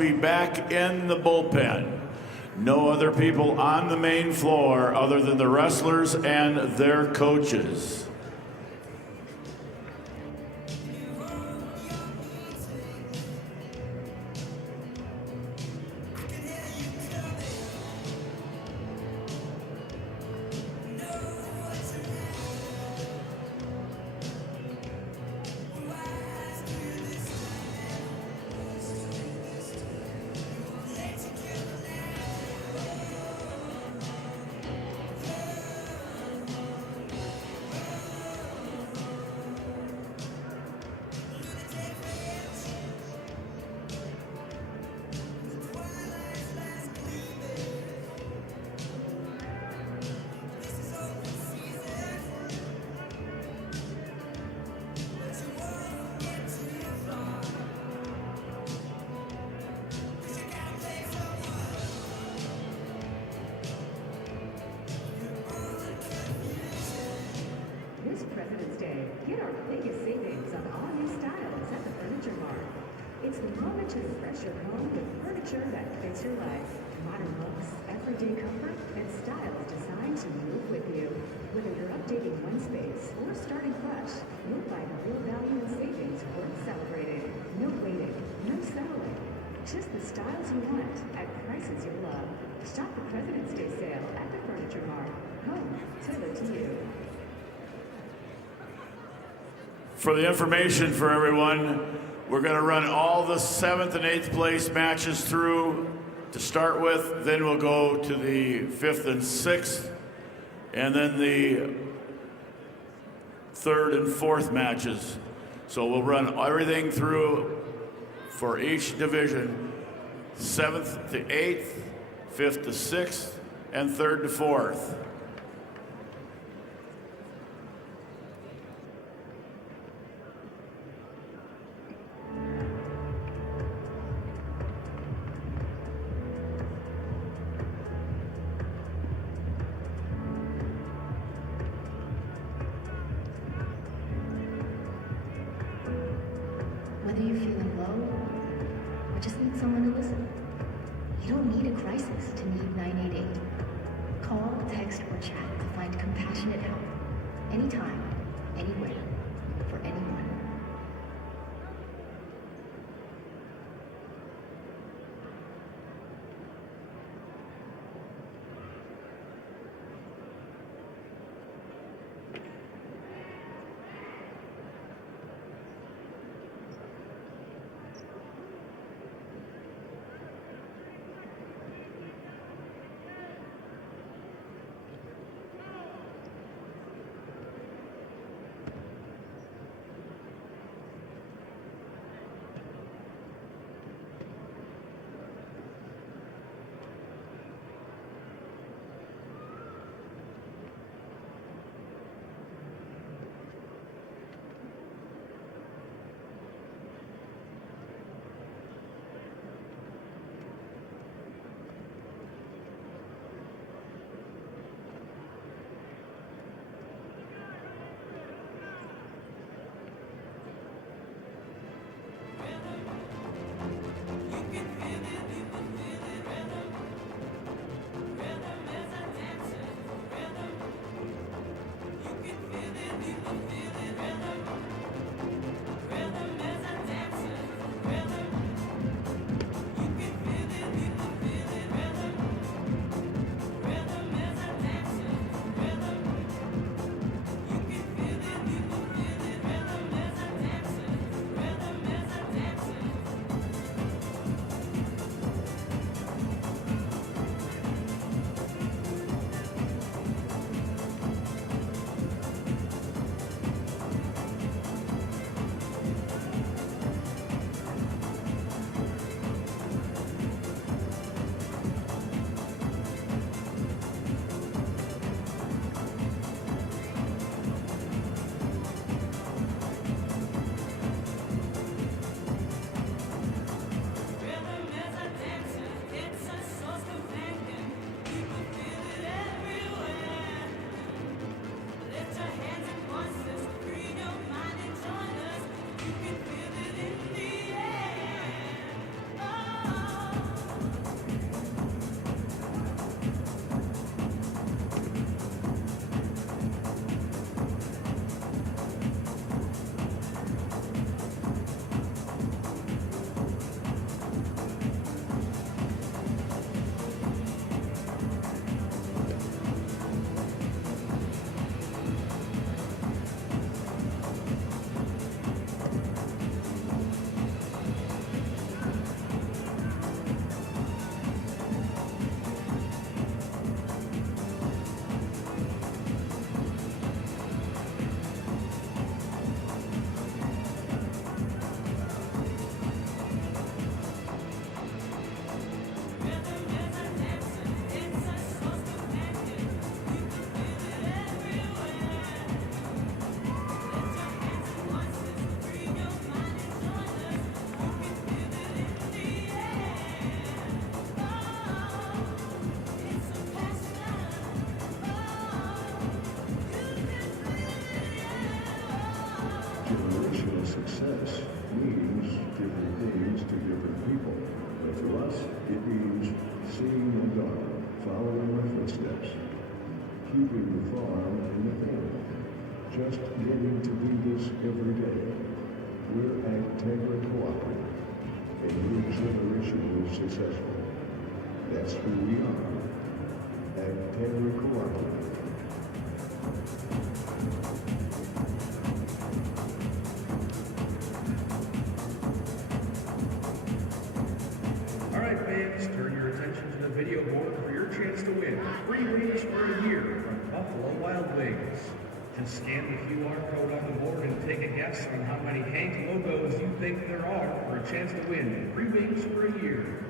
be back in the bullpen. No other people on the main floor other than the wrestlers and their coaches. This President's Day, get our biggest savings on all new styles at the Furniture Mart. It's the moment to refresh your home with furniture that fits your life. Modern looks, everyday comfort, and styles designed to move with you. Whether you're updating one space or starting fresh, you'll find real value and savings worth celebrating. No waiting, no settling. Just the styles you want at prices you love. Shop the President's Day sale at the Furniture Mart. Home tailored to you. For the information for everyone, we're going to run all the 7th and 8th place matches through to start with. Then we'll go to the 5th and 6th, and then the 3rd and 4th matches. So we'll run everything through for each division, 7th to 8th, 5th to 6th, and 3rd to 4th. Whether you're feeling low or just need someone to listen, you don't need a crisis to need 988. Call, text, successful. That's who we are at Henry Cooperative. All right, fans, turn your attention to the video board for your chance to win free wings for a year from Buffalo Wild Wings. Just scan the QR code on the board and take a guess on how many Hank logos you think there are for a chance to win free wings for a year.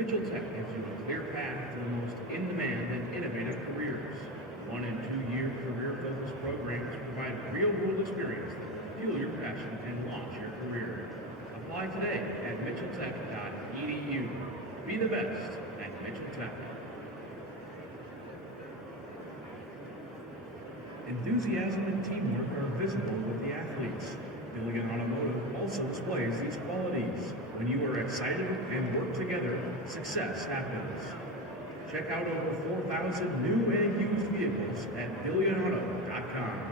Mitchell Tech gives you a clear path to the most in-demand and innovative careers. 1 and 2 year career-focused programs provide real-world experience that will fuel your passion and launch your career. Apply today at mitchelltech.edu. Be the best at Mitchell Tech. Enthusiasm and teamwork are visible with the athletes. Billigan Automotive also displays these qualities. When you are excited and work together, success happens. Check out over 4,000 new and used vehicles at BilliganAuto.com.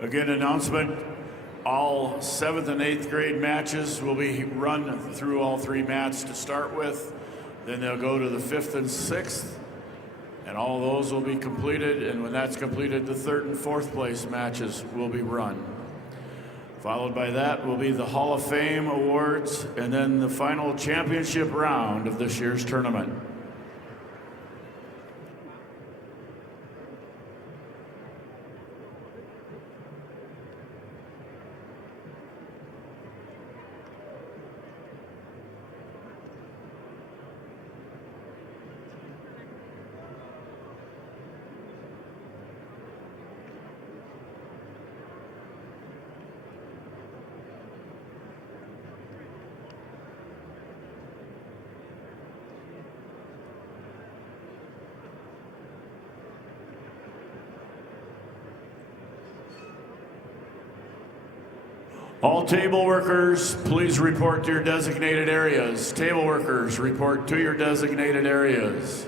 Again, announcement, all 7th and 8th grade matches will be run through all 3 mats to start with. Then they'll go to the 5th and 6th, and all those will be completed. And when that's completed, the 3rd and 4th place matches will be run. Followed by that will be the Hall of Fame awards, and then the final championship round of this year's tournament. All table workers, please report to your designated areas. Table workers, report to your designated areas.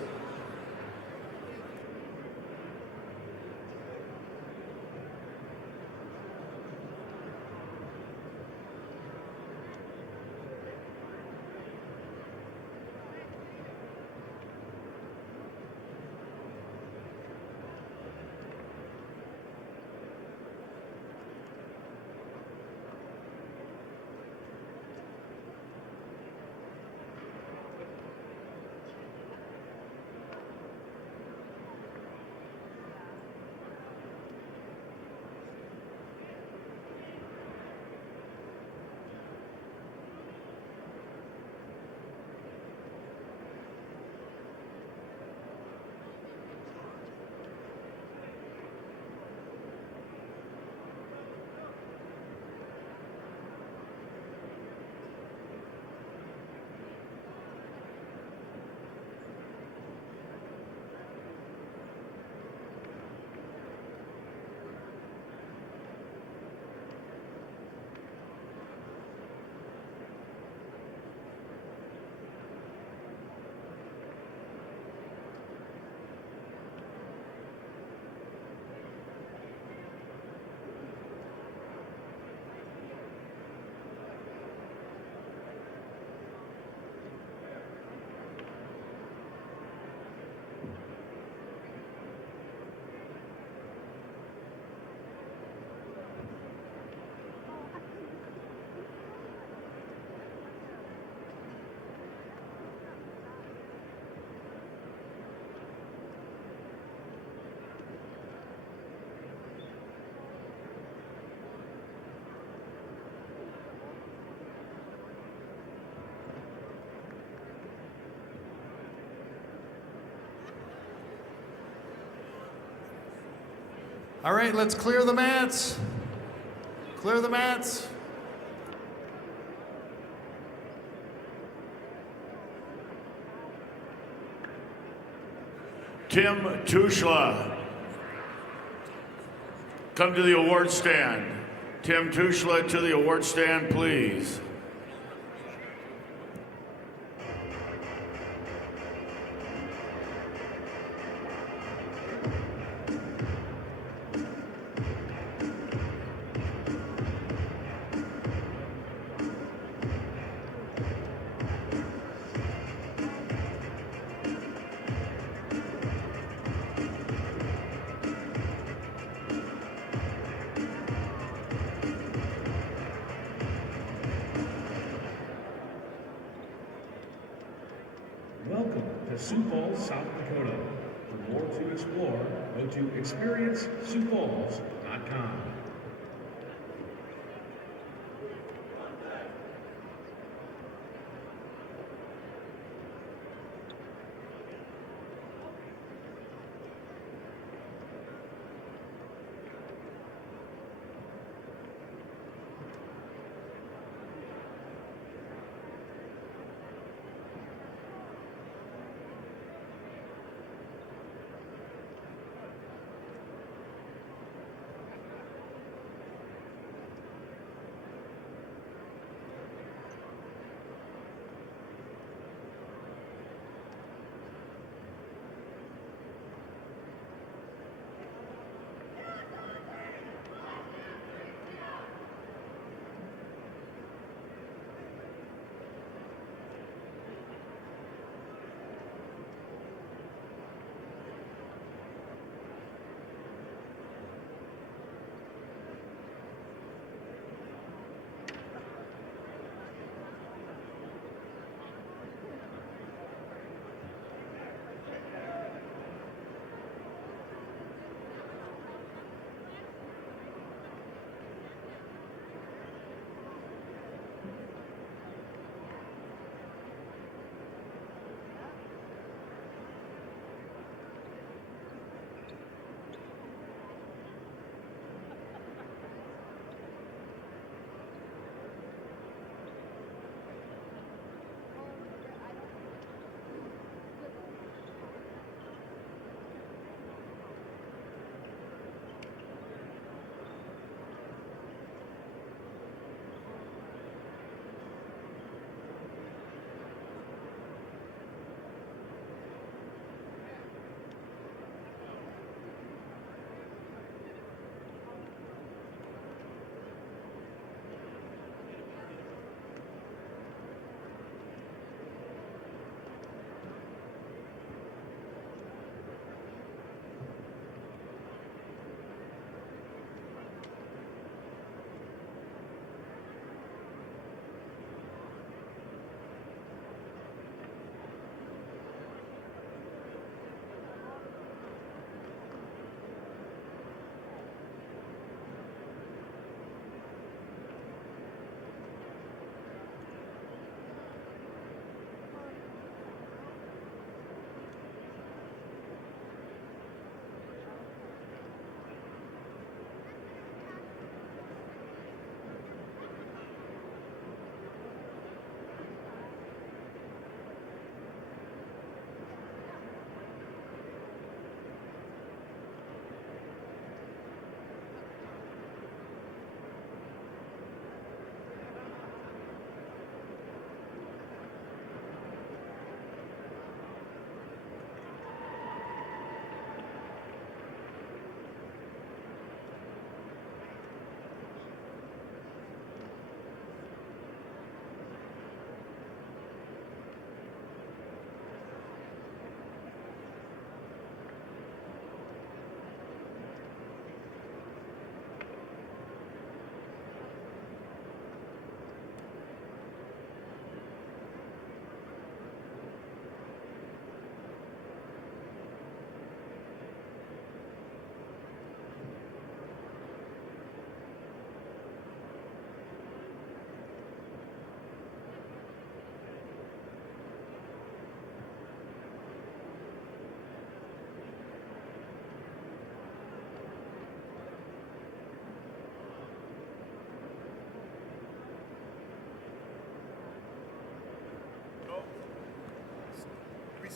All right, let's clear the mats. Clear the mats. Tim Tushla, come to the award stand. Tim Tushla to the award stand, please. Welcome to Sioux Falls, South Dakota. For more to explore, go to experienceSiouxFalls.com.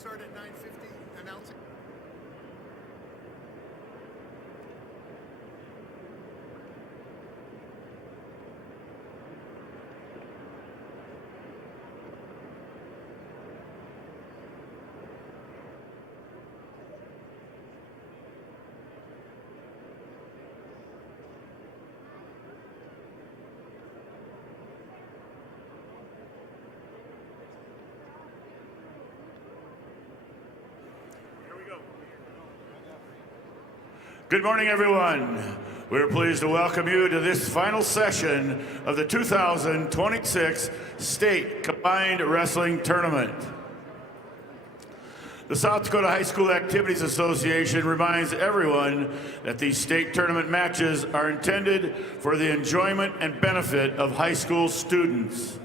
start at 9:50. Announcing. Good morning, everyone. We're pleased to welcome you to this final session of the 2026 State Combined Wrestling Tournament. The South Dakota High School Activities Association reminds everyone that these state tournament matches are intended for the enjoyment and benefit of high school students.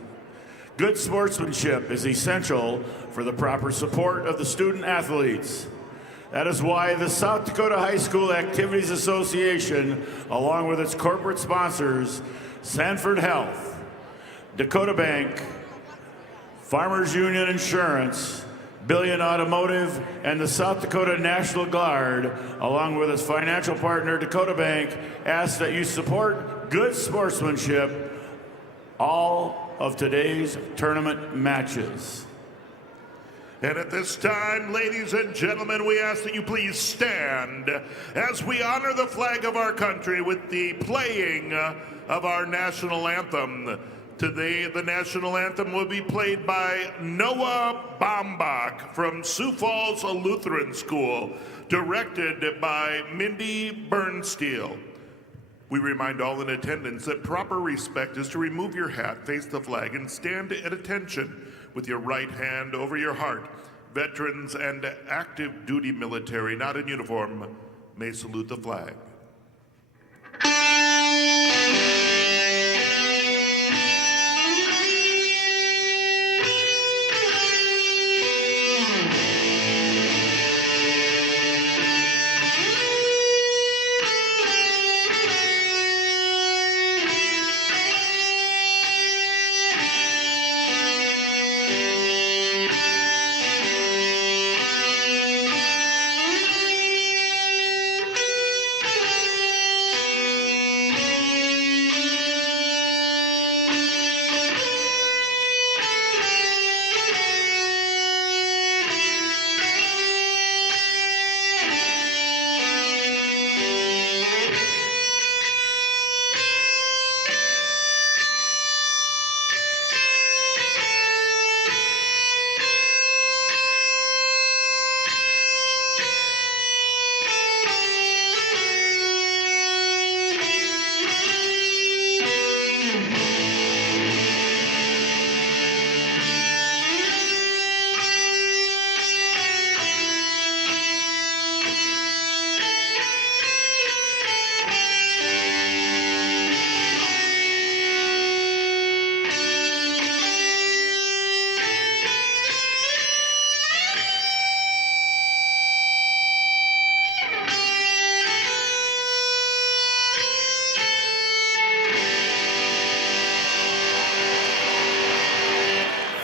Good sportsmanship is essential for the proper support of the student athletes. That is why the South Dakota High School Activities Association, along with its corporate sponsors, Sanford Health, Dakota Bank, Farmers Union Insurance, Billion Automotive, and the South Dakota National Guard, along with its financial partner, Dakota Bank, ask that you support good sportsmanship all of today's tournament matches. And at this time, ladies and gentlemen, we ask that you please stand as we honor the flag of our country with the playing of our national anthem. Today, the national anthem will be played by Noah Baumbach from Sioux Falls Lutheran School, directed by Mindy Bernsteel. We remind all in attendance that proper respect is to remove your hat, face the flag, and stand at attention with your right hand over your heart. Veterans and active duty military not in uniform may salute the flag.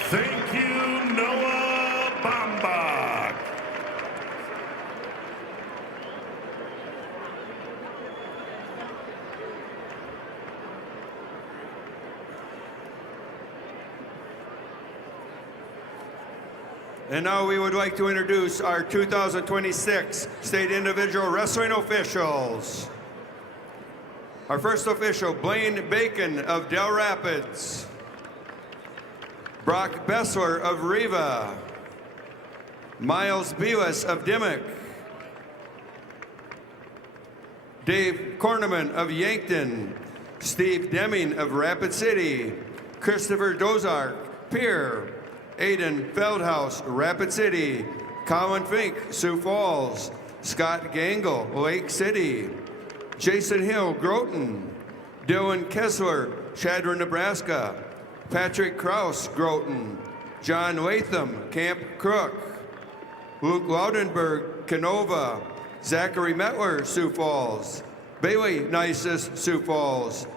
Thank you, Noah Baumbach. And now we would like to introduce our 2026 State Individual Wrestling officials. Our first official, Blaine Bacon of Del Rapids. Brock Bessler of Riva. Miles Beavis of Dimmock. Dave Korneman of Yankton. Steve Deming of Rapid City. Christopher Dozark, Pierre. Aiden Feldhaus, Rapid City. Colin Fink, Sioux Falls. Scott Gangle, Lake City. Jason Hill, Groton. Dylan Kessler, Chadron, Nebraska. Patrick Kraus, Groton. John Latham, Camp Crook. Luke Laudenberg, Canova. Zachary Metler, Sioux Falls. Bailey Nisus, Sioux Falls.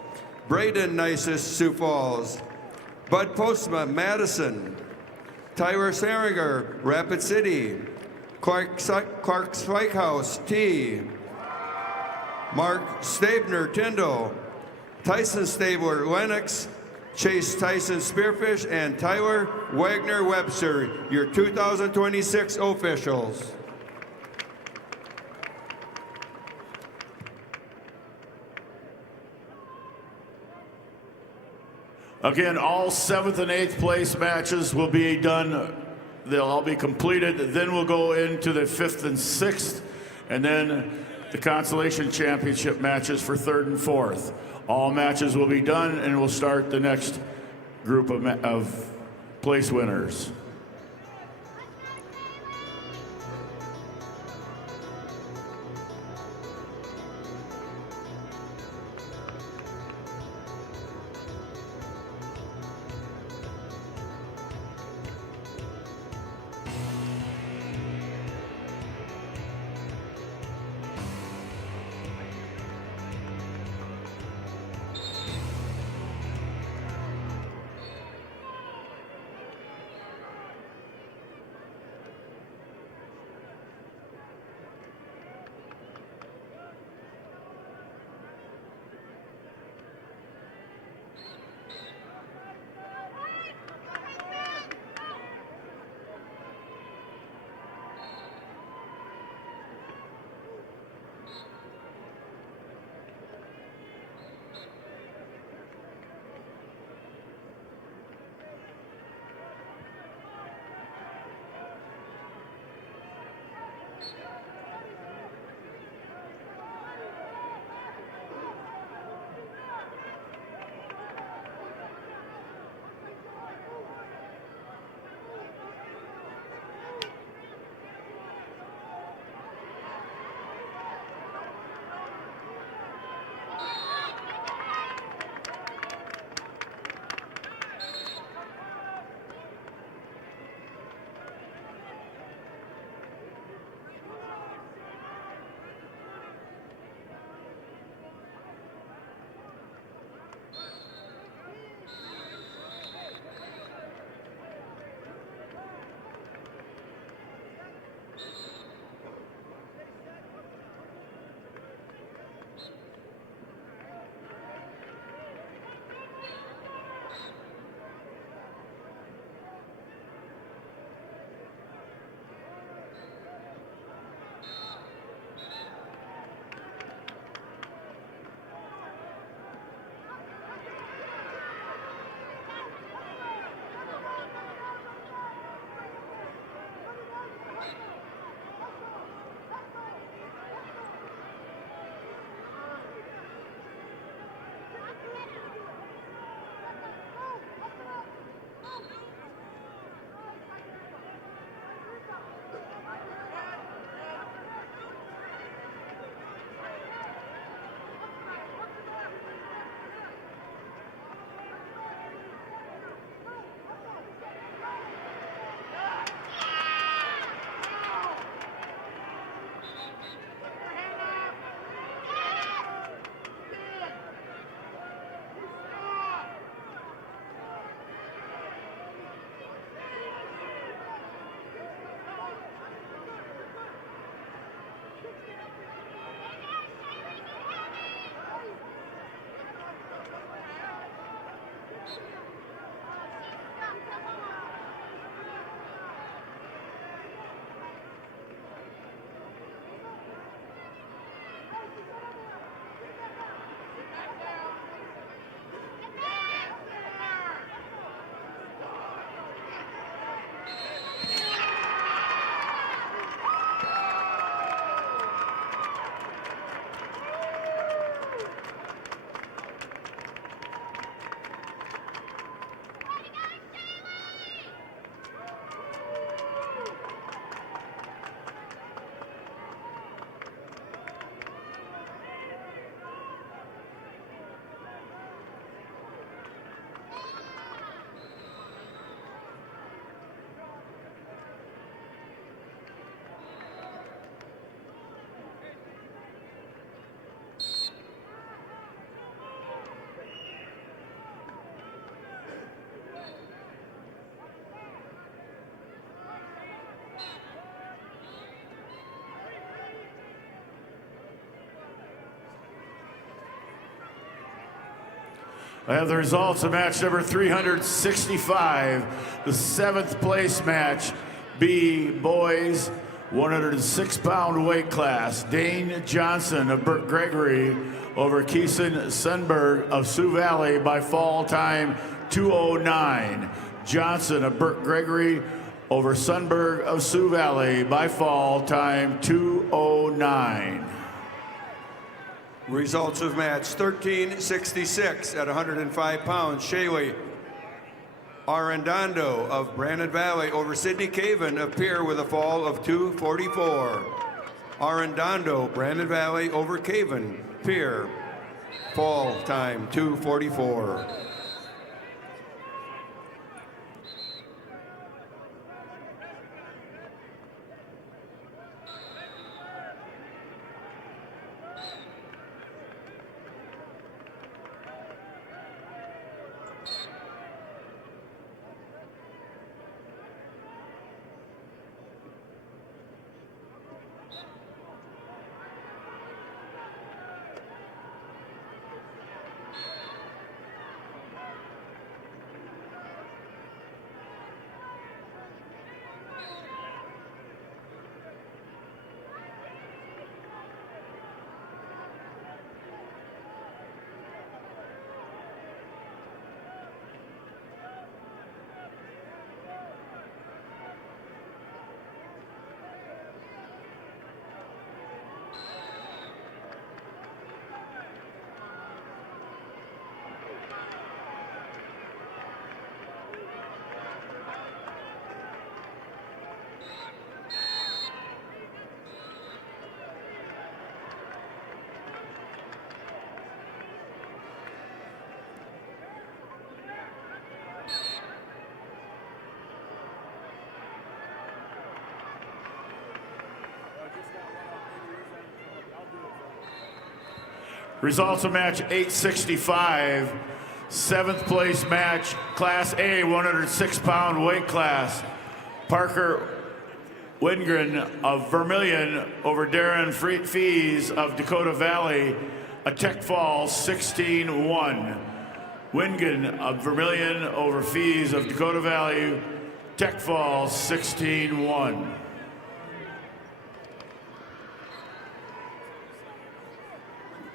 Braden Nisus, Sioux Falls. Bud Postma, Madison. Tyler Saringer, Rapid City. Clark Spikehouse, T. Mark Stabner, Tyndall. Tyson Stabler, Lennox. Chase Tyson Spearfish, and Tyler Wagner Webster, your 2026 officials. Again, all 7th and 8th place matches will be done. They'll all be completed. Then we'll go into the 5th and 6th, and then the consolation championship matches for 3rd and 4th. All matches will be done, and we'll start the next group of place winners. I have the results of match number 365, the 7th place match, B boys 106-pound weight class. Dane Johnson of Burt Gregory over Keeson Sunberg of Sioux Valley by fall time 2:09. Johnson of Burt Gregory over Sunberg of Sioux Valley by fall time 2:09. Results of match 1366 at 105 pounds. Shaylee Arredondo of Brandon Valley over Sidney Caven of Pierre with a fall of 2:44. Arredondo, Brandon Valley over Caven, Pierre, fall time 2:44. Results of match 865, 7th place match, Class A, 106-pound weight class. Parker Wingren of Vermilion over Darren Fees of Dakota Valley, a tech fall 16-1. Wingen of Vermilion over Fees of Dakota Valley, tech fall 16-1.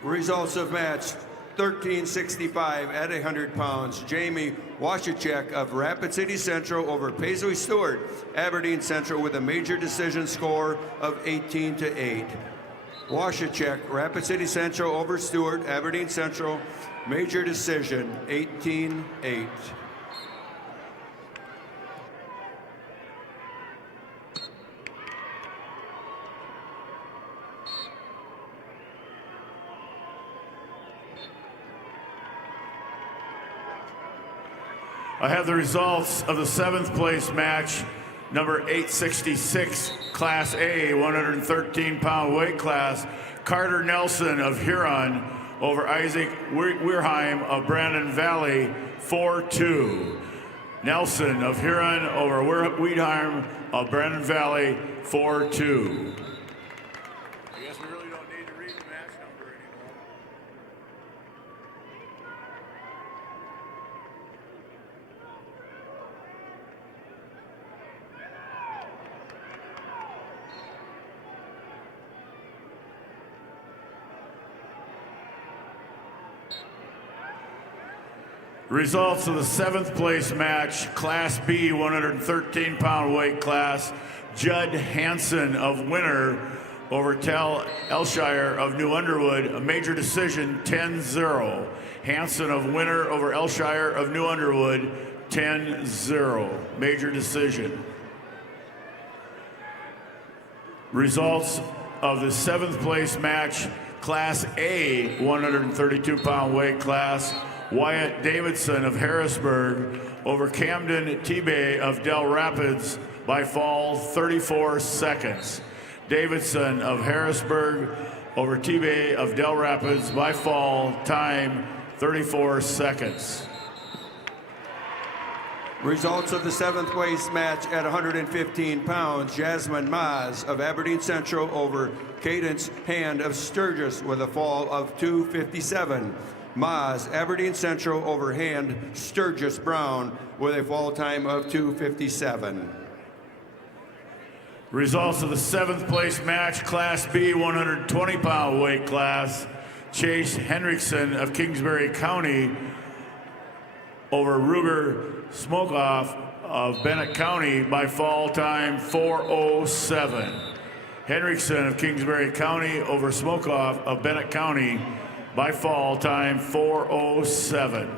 Results of match 1365 at 100 pounds. Jamie Washachek of Rapid City Central over Paisley Stewart, Aberdeen Central with a major decision score of 18-8. Washachek, Rapid City Central over Stewart, Aberdeen Central, major decision 18-8. I have the results of the 7th place match, number 866, Class A, 113-pound weight class. Carter Nelson of Huron over Isaac Weirheim of Brandon Valley, 4-2. Nelson of Huron over Weirheim of Brandon Valley, 4-2. I guess we really don't need to read the match number anymore. Results of the 7th place match, Class B, 113-pound weight class. Judd Hansen of Winter over Tal Elshire of New Underwood, a major decision 10-0. Hansen of Winter over Elshire of New Underwood, 10-0. Major decision. Results of the 7th place match, Class A, 132-pound weight class. Wyatt Davidson of Harrisburg over Camden Tebay of Del Rapids by fall 34 seconds. Davidson of Harrisburg over Tebay of Del Rapids by fall time 34 seconds. Results of the 7th place match at 115 pounds. Jasmine Maz of Aberdeen Central over Cadence Hand of Sturgis with a fall of 2:57. Maas, Aberdeen Central over Hand, Sturgis Brown with a fall time of 2:57. Results of the 7th place match, Class B 120-pound weight class. Chase Henriksen of Kingsbury County over Ruger Smokoff of Bennett County by fall time 4:07. Henriksen of Kingsbury County over Smokoff of Bennett County by fall time 4:07.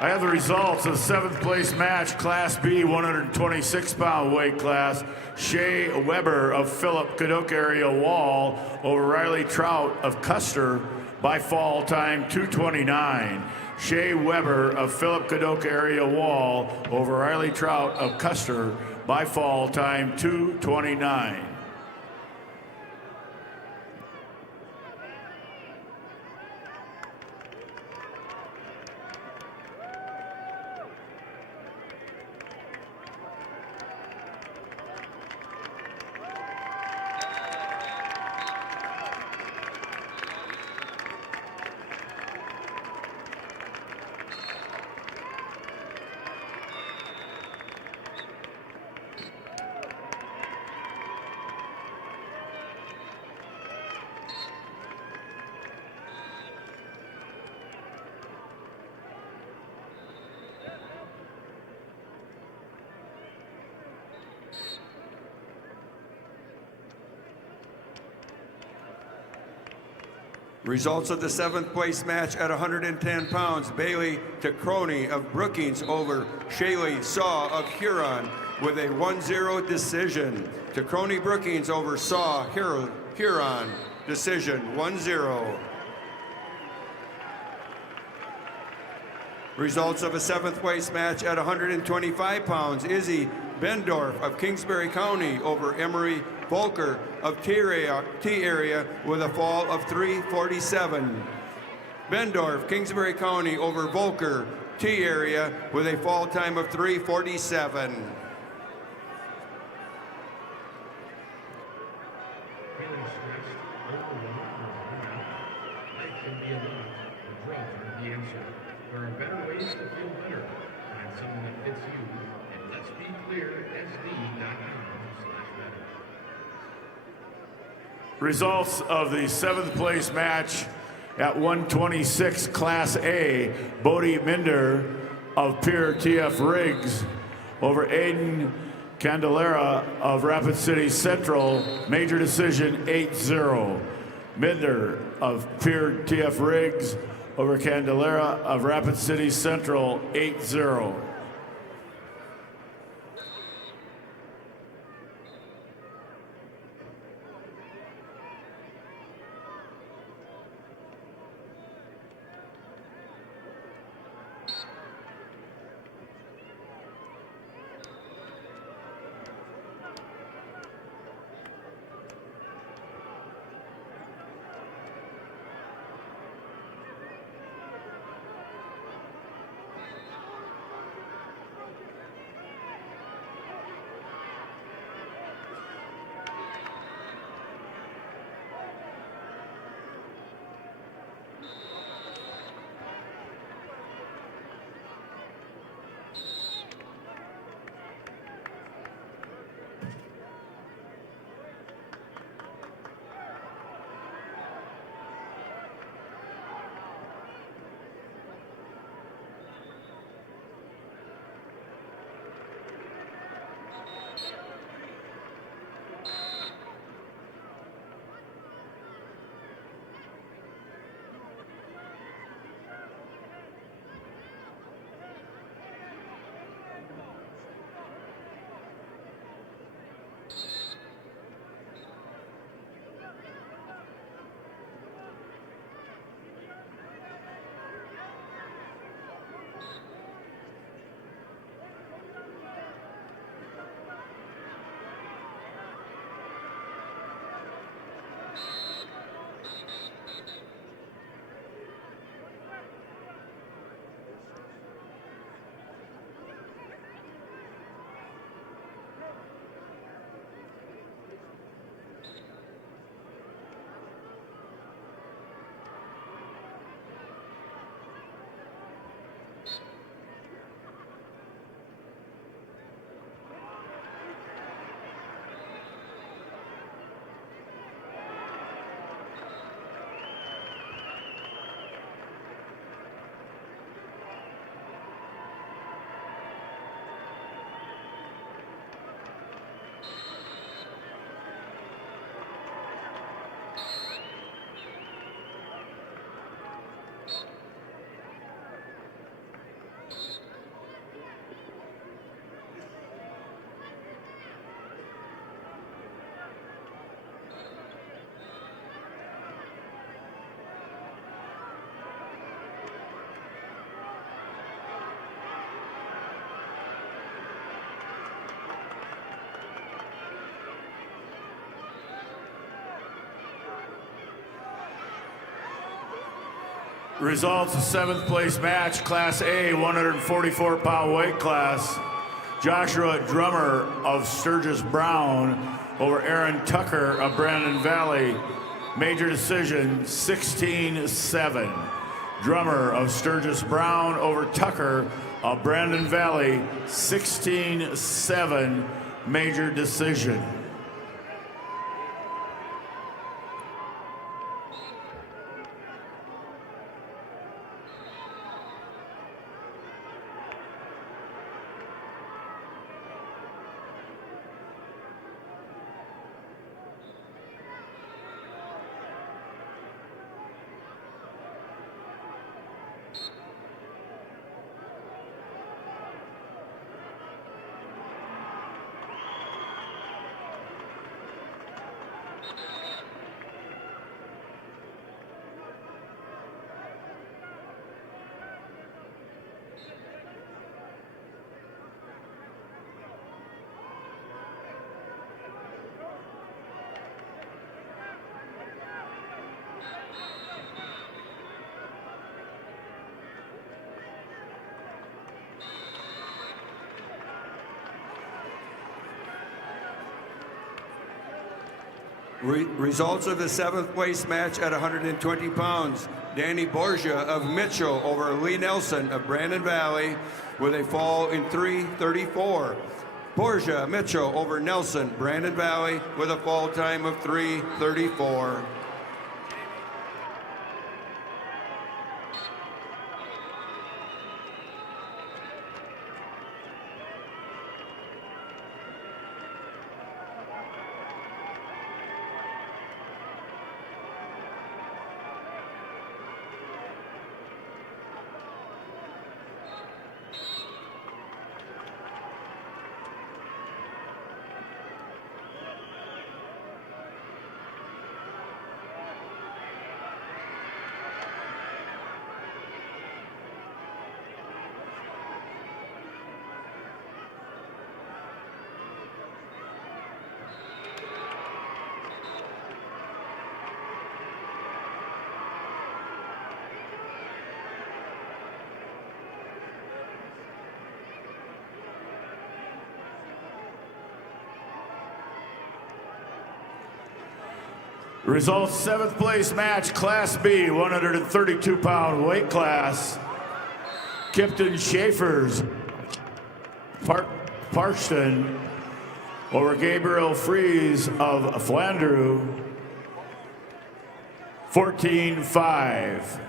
I have the results of the 7th place match, Class B 126-pound weight class. Shea Weber of Philip Cadoc area Wall over Riley Trout of Custer by fall time 2:29. Shea Weber of Philip Cadoc area Wall over Riley Trout of Custer by fall time 2:29. Results of the 7th place match at 110 pounds. Bailey Tacroni of Brookings over Shaylee Saw of Huron with a 1-0 decision. Tacroni Brookings over Saw Huron decision 1-0. Results of a 7th place match at 125 pounds. Izzy Bendorf of Kingsbury County over Emery Volker of T area with a fall of 3:47. Bendorf, Kingsbury County over Volker, T area with a fall time of 3:47. Results of the 7th place match at 126 Class A, Bodie Minder of Pier TF Riggs over Aiden Candelera of Rapid City Central, major decision 8-0. Minder of Pier TF Riggs over Candelera of Rapid City Central, 8-0. Results of 7th place match, Class A, 144-pound weight class. Joshua Drummer of Sturgis Brown over Aaron Tucker of Brandon Valley. Major decision, 16-7. Drummer of Sturgis Brown over Tucker of Brandon Valley, 16-7, major decision. Results of the 7th place match at 120 pounds. Danny Borgia of Mitchell over Lee Nelson of Brandon Valley with a fall in 3:34. Borja Mitchell over Nelson, Brandon Valley, with a fall time of 3:34. Results, 7th place match, Class B, 132-pound weight class. Kipton Schaefer's Parkston over Gabriel Fries of Flandreau, 14-5.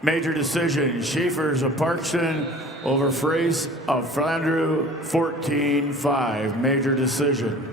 Major decision, Schaefer's of Parkston over Fries of Flandreau, 14-5. Major decision.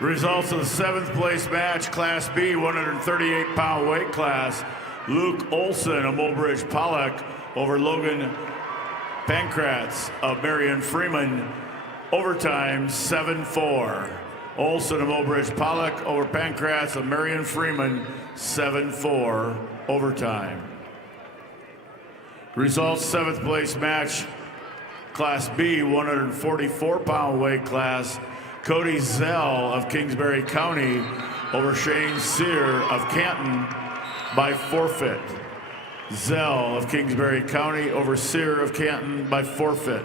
Results of the 7th place match, Class B, 138-pound weight class. Luke Olson of Mulbridge Pollock over Logan Pankratz of Marion Freeman. Overtime, 7-4. Olson of Mulbridge Pollock over Pankratz of Marion Freeman, 7-4. Overtime. Results, 7th place match, Class B, 144-pound weight class. Cody Zell of Kingsbury County over Shane Sear of Canton by forfeit. Zell of Kingsbury County over Sear of Canton by forfeit.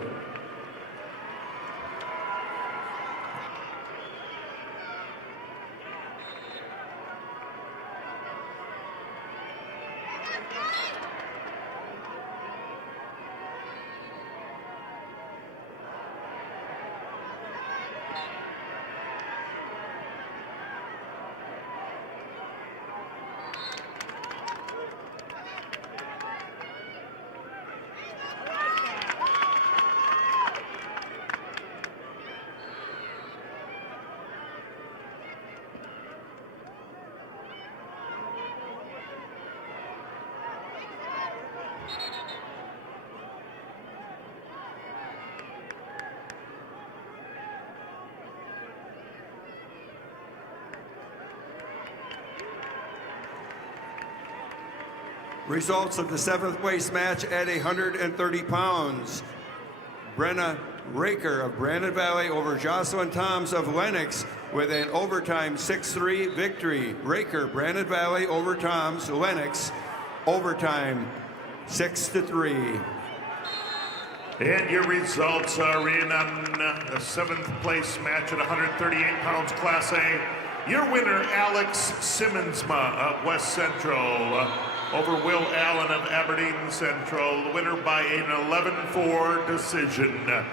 Results of the 7th place match at 130 pounds. Brenna Raker of Brandon Valley over Jocelyn Toms of Lennox with an overtime 6-3 victory. Raker, Brandon Valley over Toms, Lennox, overtime 6-3. And your results are in on the 7th place match at 138 pounds Class A. Your winner, Alex Simmonsma of West Central over Will Allen of Aberdeen Central. The winner by an 11-4 decision.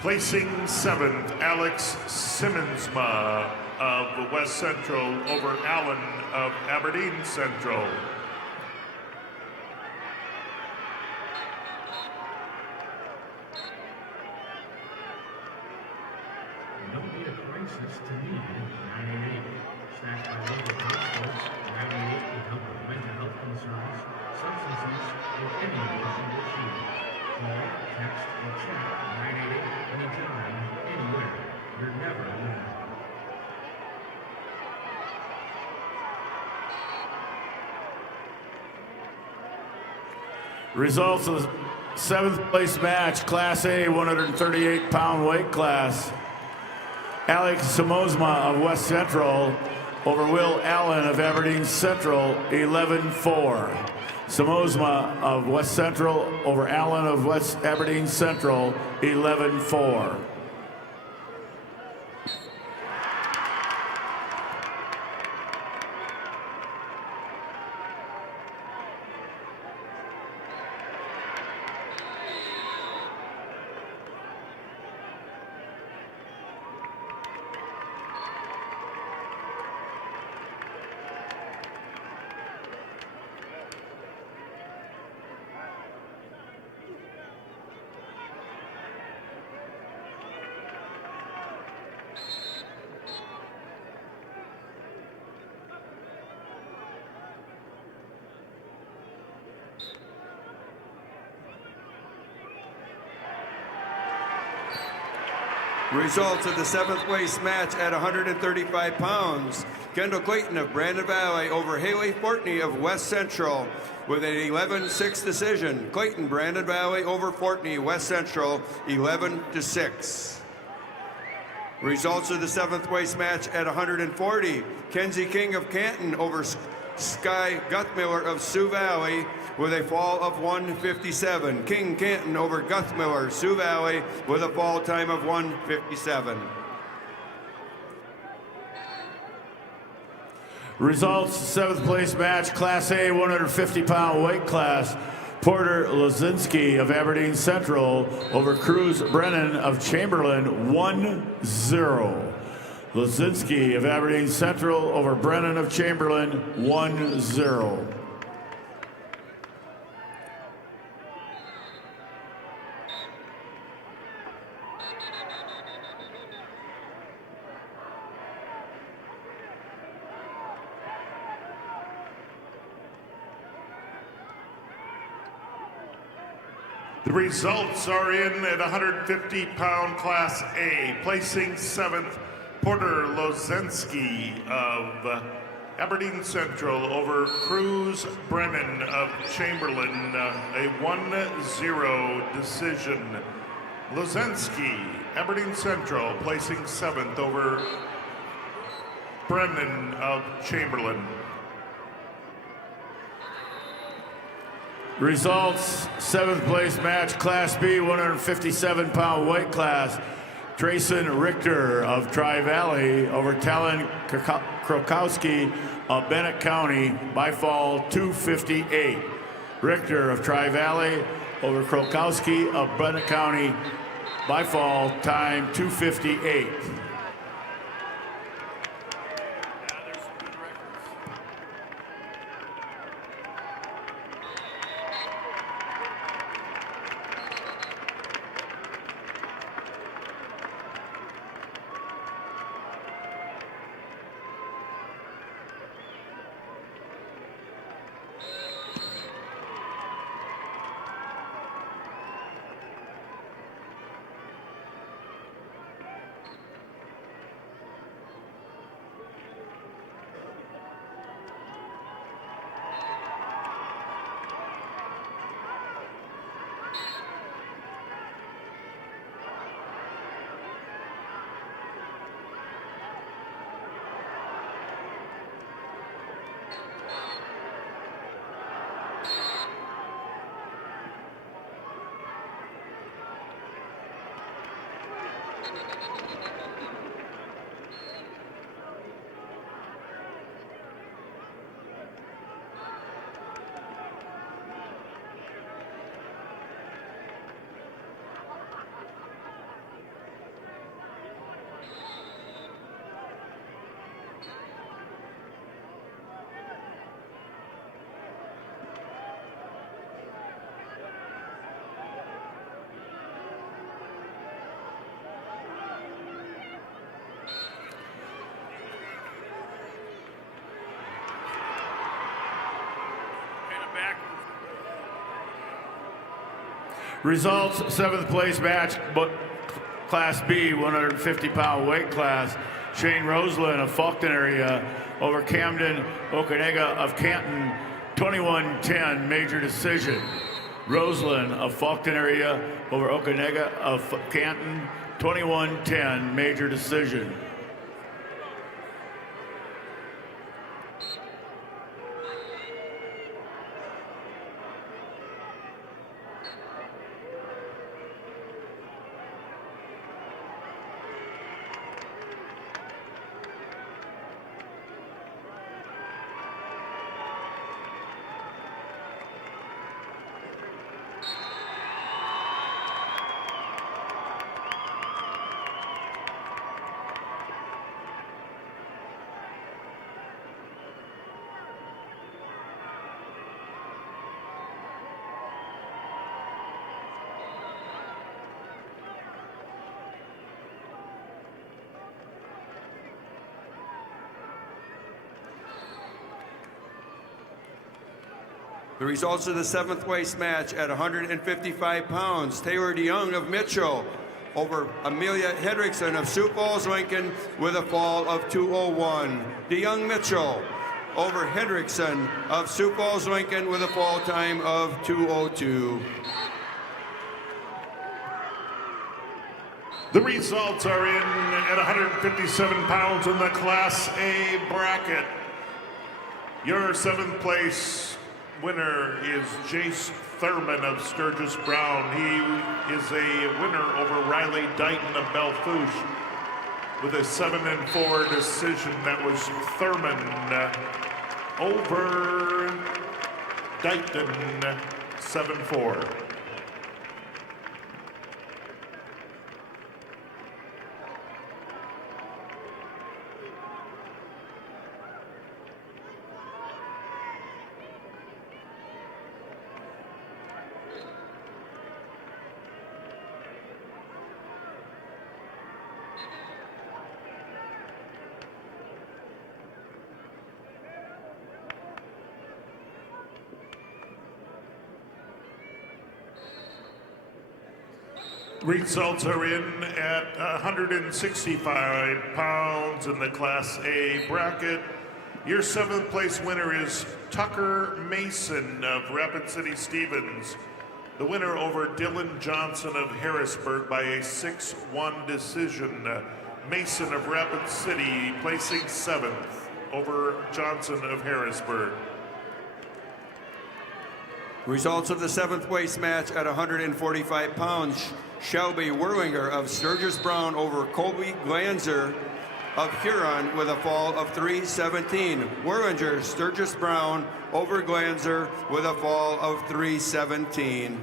Placing 7th, Alex Simmonsma of West Central over Allen of Aberdeen Central. Don't need a crisis to need 988. Staffed by local hospitals, 988 can help with mental health concerns, substance use, or any emotional issue. Call, text, or chat 988 anytime, anywhere. You're never alone. Results of the 7th place match, Class A 138-pound weight class. Alex Samozma of West Central over Will Allen of Aberdeen Central, 11-4. Samozma of West Central over Allen of West Aberdeen Central, 11-4. Results of the 7th place match at 135 pounds. Kendall Clayton of Brandon Valley over Haley Fortney of West Central with an 11-6 decision. Clayton, Brandon Valley over Fortney, West Central, 11-6. Results of the 7th place match at 140. Kenzie King of Canton over Sky Guthmiller of Sioux Valley with a fall of 157. King Canton over Guthmiller, Sioux Valley with a fall time of 157. Results, 7th place match, Class A 150-pound weight class. Porter Lozinski of Aberdeen Central over Cruz Brennan of Chamberlain, 1-0. Lozinski of Aberdeen Central over Brennan of Chamberlain, 1-0. The results are in at 150-pound Class A, placing 7th, Porter Lozinski of Aberdeen Central over Cruz Brennan of Chamberlain, a 1-0 decision. Lozinski, Aberdeen Central, placing 7th over Brennan of Chamberlain. Results, 7th place match, Class B 157-pound weight class. Drayson Richter of Tri-Valley over Talon Krokowski of Bennett County by fall 258. Richter of Tri-Valley over Krokowski of Bennett County by fall time 258. Results, 7th place match, Class B 150-pound weight class. Shane Roseland of Faulkton area over Camden Okanega of Canton, 21-10 major decision. Roseland of Falkton area over Okanega of Canton, 21-10, major decision. The results of the 7th place match at 155 pounds. Taylor DeYoung of Mitchell over Amelia Hedrickson of Sioux Falls, Lincoln with a fall of 2:01. DeYoung Mitchell over Hedrickson of Sioux Falls, Lincoln with a fall time of 2:02. The results are in at 157 pounds in the Class A bracket. Your 7th place winner is Jace Thurman of Sturgis Brown. He is a winner over Riley Dighton of Belfouche with a 7-4 decision. That was Thurman over Dighton, 7-4. Results are in at 165 pounds in the Class A bracket. Your 7th place winner is Tucker Mason of Rapid City Stevens. The winner over Dylan Johnson of Harrisburg by a 6-1 decision. Mason of Rapid City placing 7th over Johnson of Harrisburg. Results of the 7th place match at 145 pounds. Shelby Werlinger of Sturgis Brown over Colby Glanzer of Huron with a fall of 3:17. Werlinger, Sturgis Brown over Glanzer with a fall of 3:17.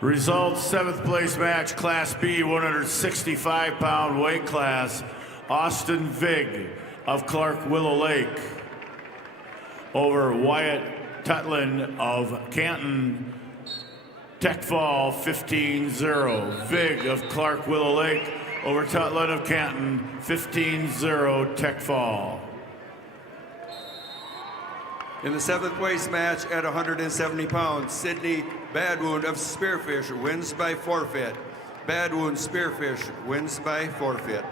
Results, 7th place match, Class B, 165-pound weight class. Austin Vig of Clark Willow Lake over Wyatt Tutlin of Canton. Tech fall 15-0. Vig of Clark Willow Lake over Tutlin of Canton, 15-0 Tech fall. In the 7th place match at 170 pounds, Sidney Badwound of Spearfish wins by forfeit. Badwound Spearfish wins by forfeit.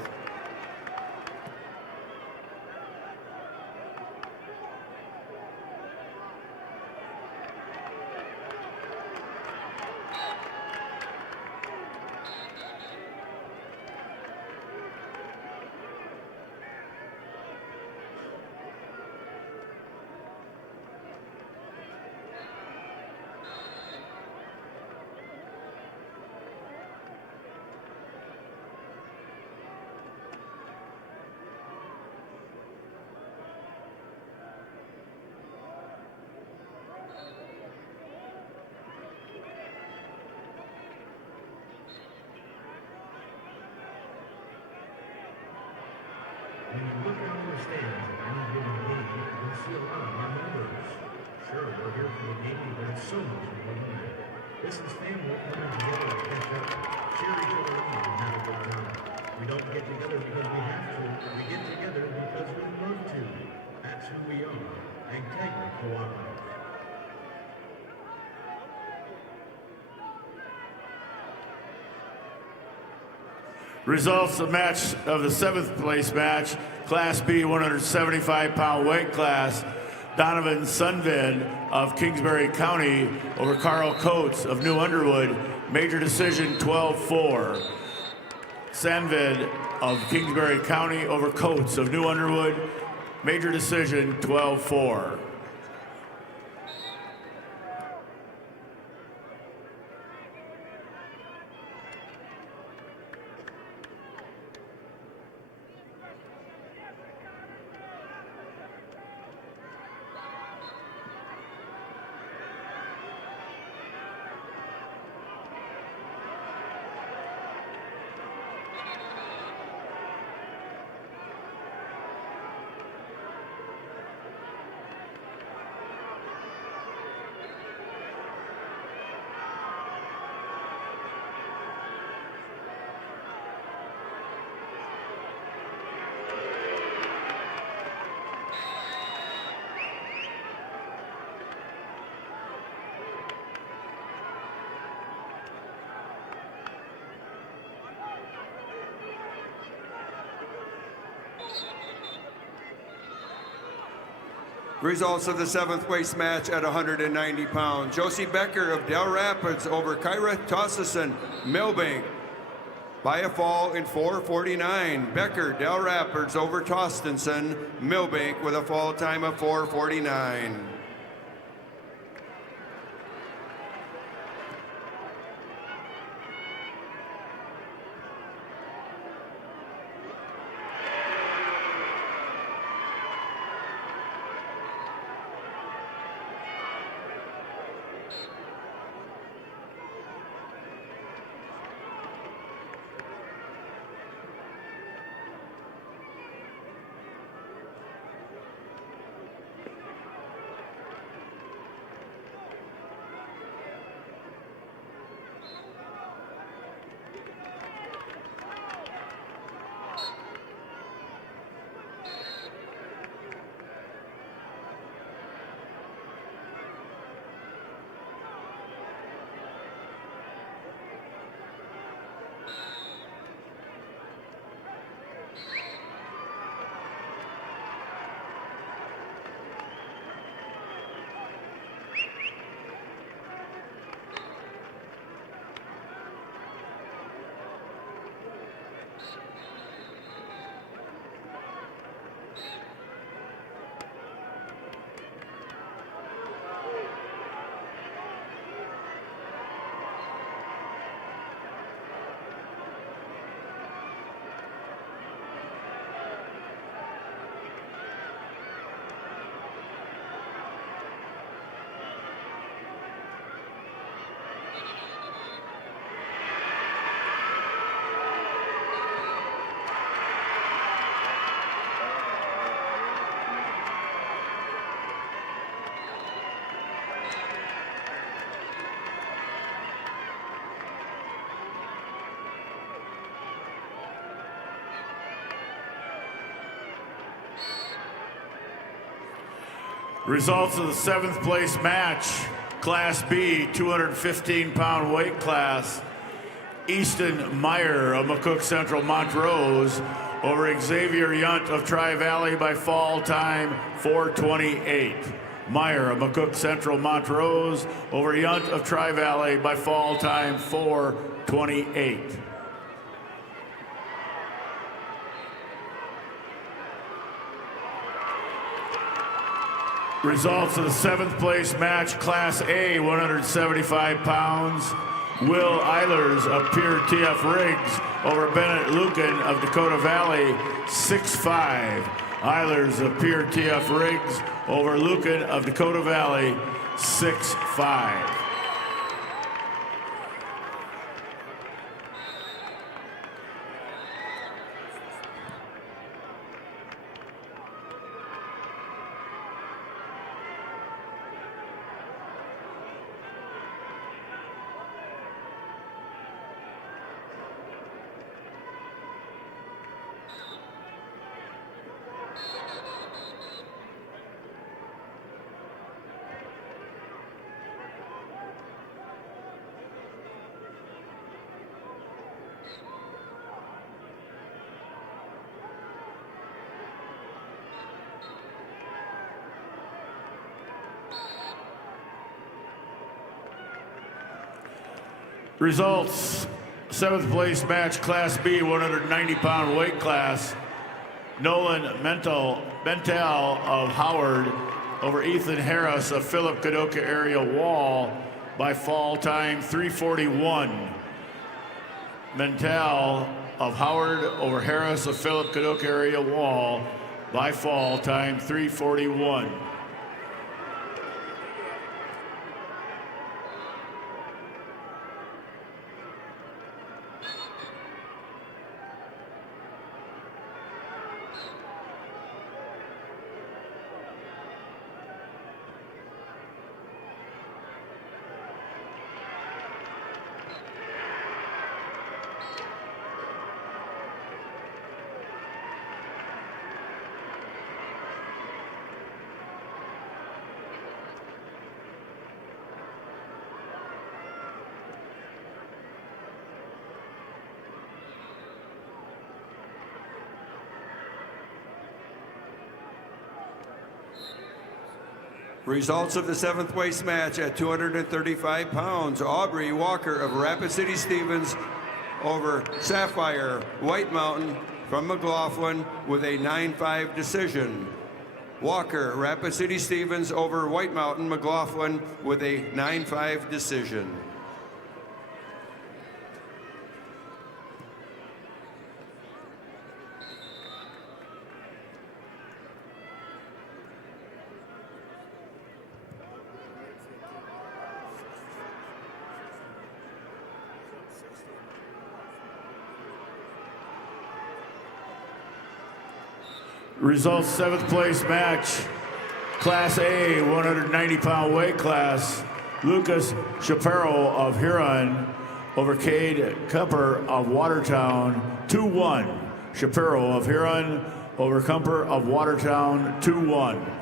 When you look out on the stands of any given game, you'll see a lot of our members. Sure, we're here for the game, but it's so much more than that. This is family coming together to catch up, cheer each other on, and have a good time. We don't get together because we have to. We get together because we love to. That's who we are. Integra Cooperative. Results of match of the 7th place match, Class B, 175-pound weight class. Donovan Sunvid of Kingsbury County over Carl Coates of New Underwood. Major decision 12-4. Sunvid of Kingsbury County over Coates of New Underwood. Major decision 12-4. Results of the 7th place match at 190 pounds. Josie Becker of Del Rapids over Kyra Tossison, Milbank, by a fall in 4:49. Becker, Del Rapids over Tostenson, Milbank with a fall time of 4:49. Results of the 7th place match, Class B, 215-pound weight class. Easton Meyer of McCook Central Montrose over Xavier Yunt of Tri-Valley by fall time 4:28. Meyer of McCook Central Montrose over Yunt of Tri-Valley by fall time 4:28. Results of the 7th place match, Class A, 175 pounds. Will Eilers of Pierre TF Riggs over Bennett Lucan of Dakota Valley, 6'5". Eilers of Pierre TF Riggs over Lucan of Dakota Valley, 6'5". Results, 7th place match, Class B, 190-pound weight class. Nolan Mental of Howard over Ethan Harris of Philip Kadoka area Wall by fall time 3:41. Mental of Howard over Harris of Philip Kadoka area Wall by fall time 3:41. Results of the 7th place match at 235 pounds. Aubrey Walker of Rapid City Stevens over Sapphire White Mountain from McLaughlin with a 9-5 decision. Walker, Rapid City Stevens over White Mountain, McLaughlin with a 9-5 decision. Results, 7th place match, Class A, 190-pound weight class. Lucas Shapiro of Huron over Cade Cumper of Watertown, 2-1. Shapiro of Huron over Cumper of Watertown, 2-1.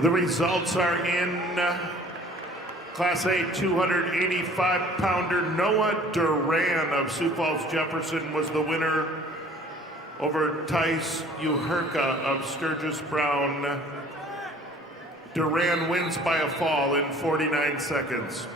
The results are in. Class A 285-pounder Noah Duran of Sioux Falls Jefferson was the winner over Tice Uherka of Sturgis Brown. Duran wins by a fall in 49 seconds.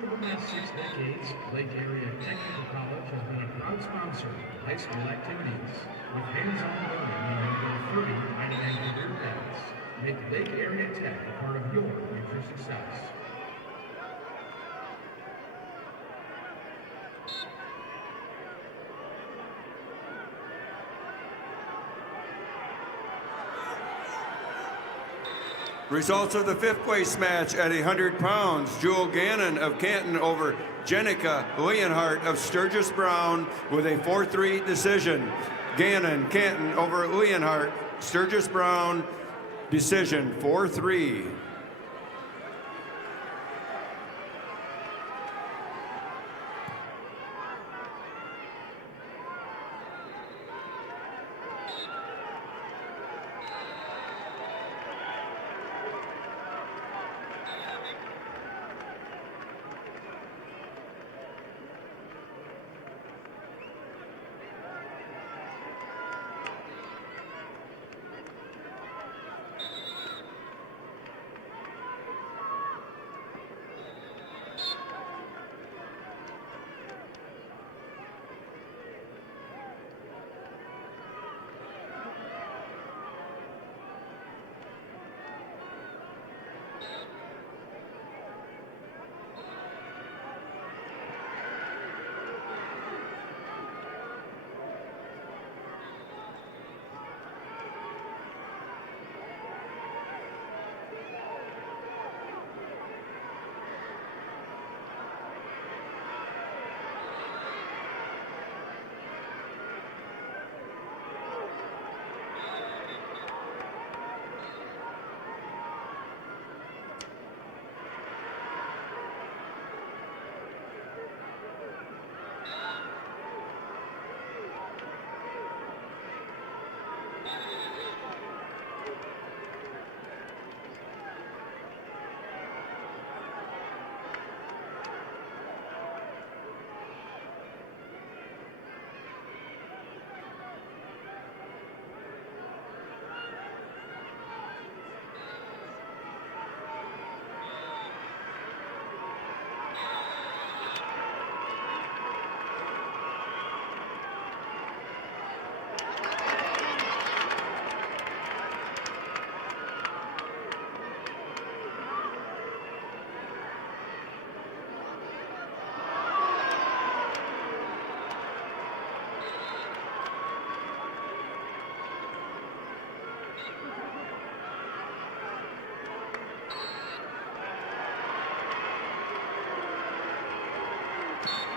For the past 6 decades, Lake Area Technical College has been a proud sponsor of high school activities. With hands-on learning and over 30 high-end career paths, make Lake Area Tech a part of your future success. Results of the 5th place match at 100 pounds. Jewel Gannon of Canton over Jenica Leonhardt of Sturgis Brown with a 4-3 decision. Gannon, Canton over Leonhardt, Sturgis Brown, Decision 4-3.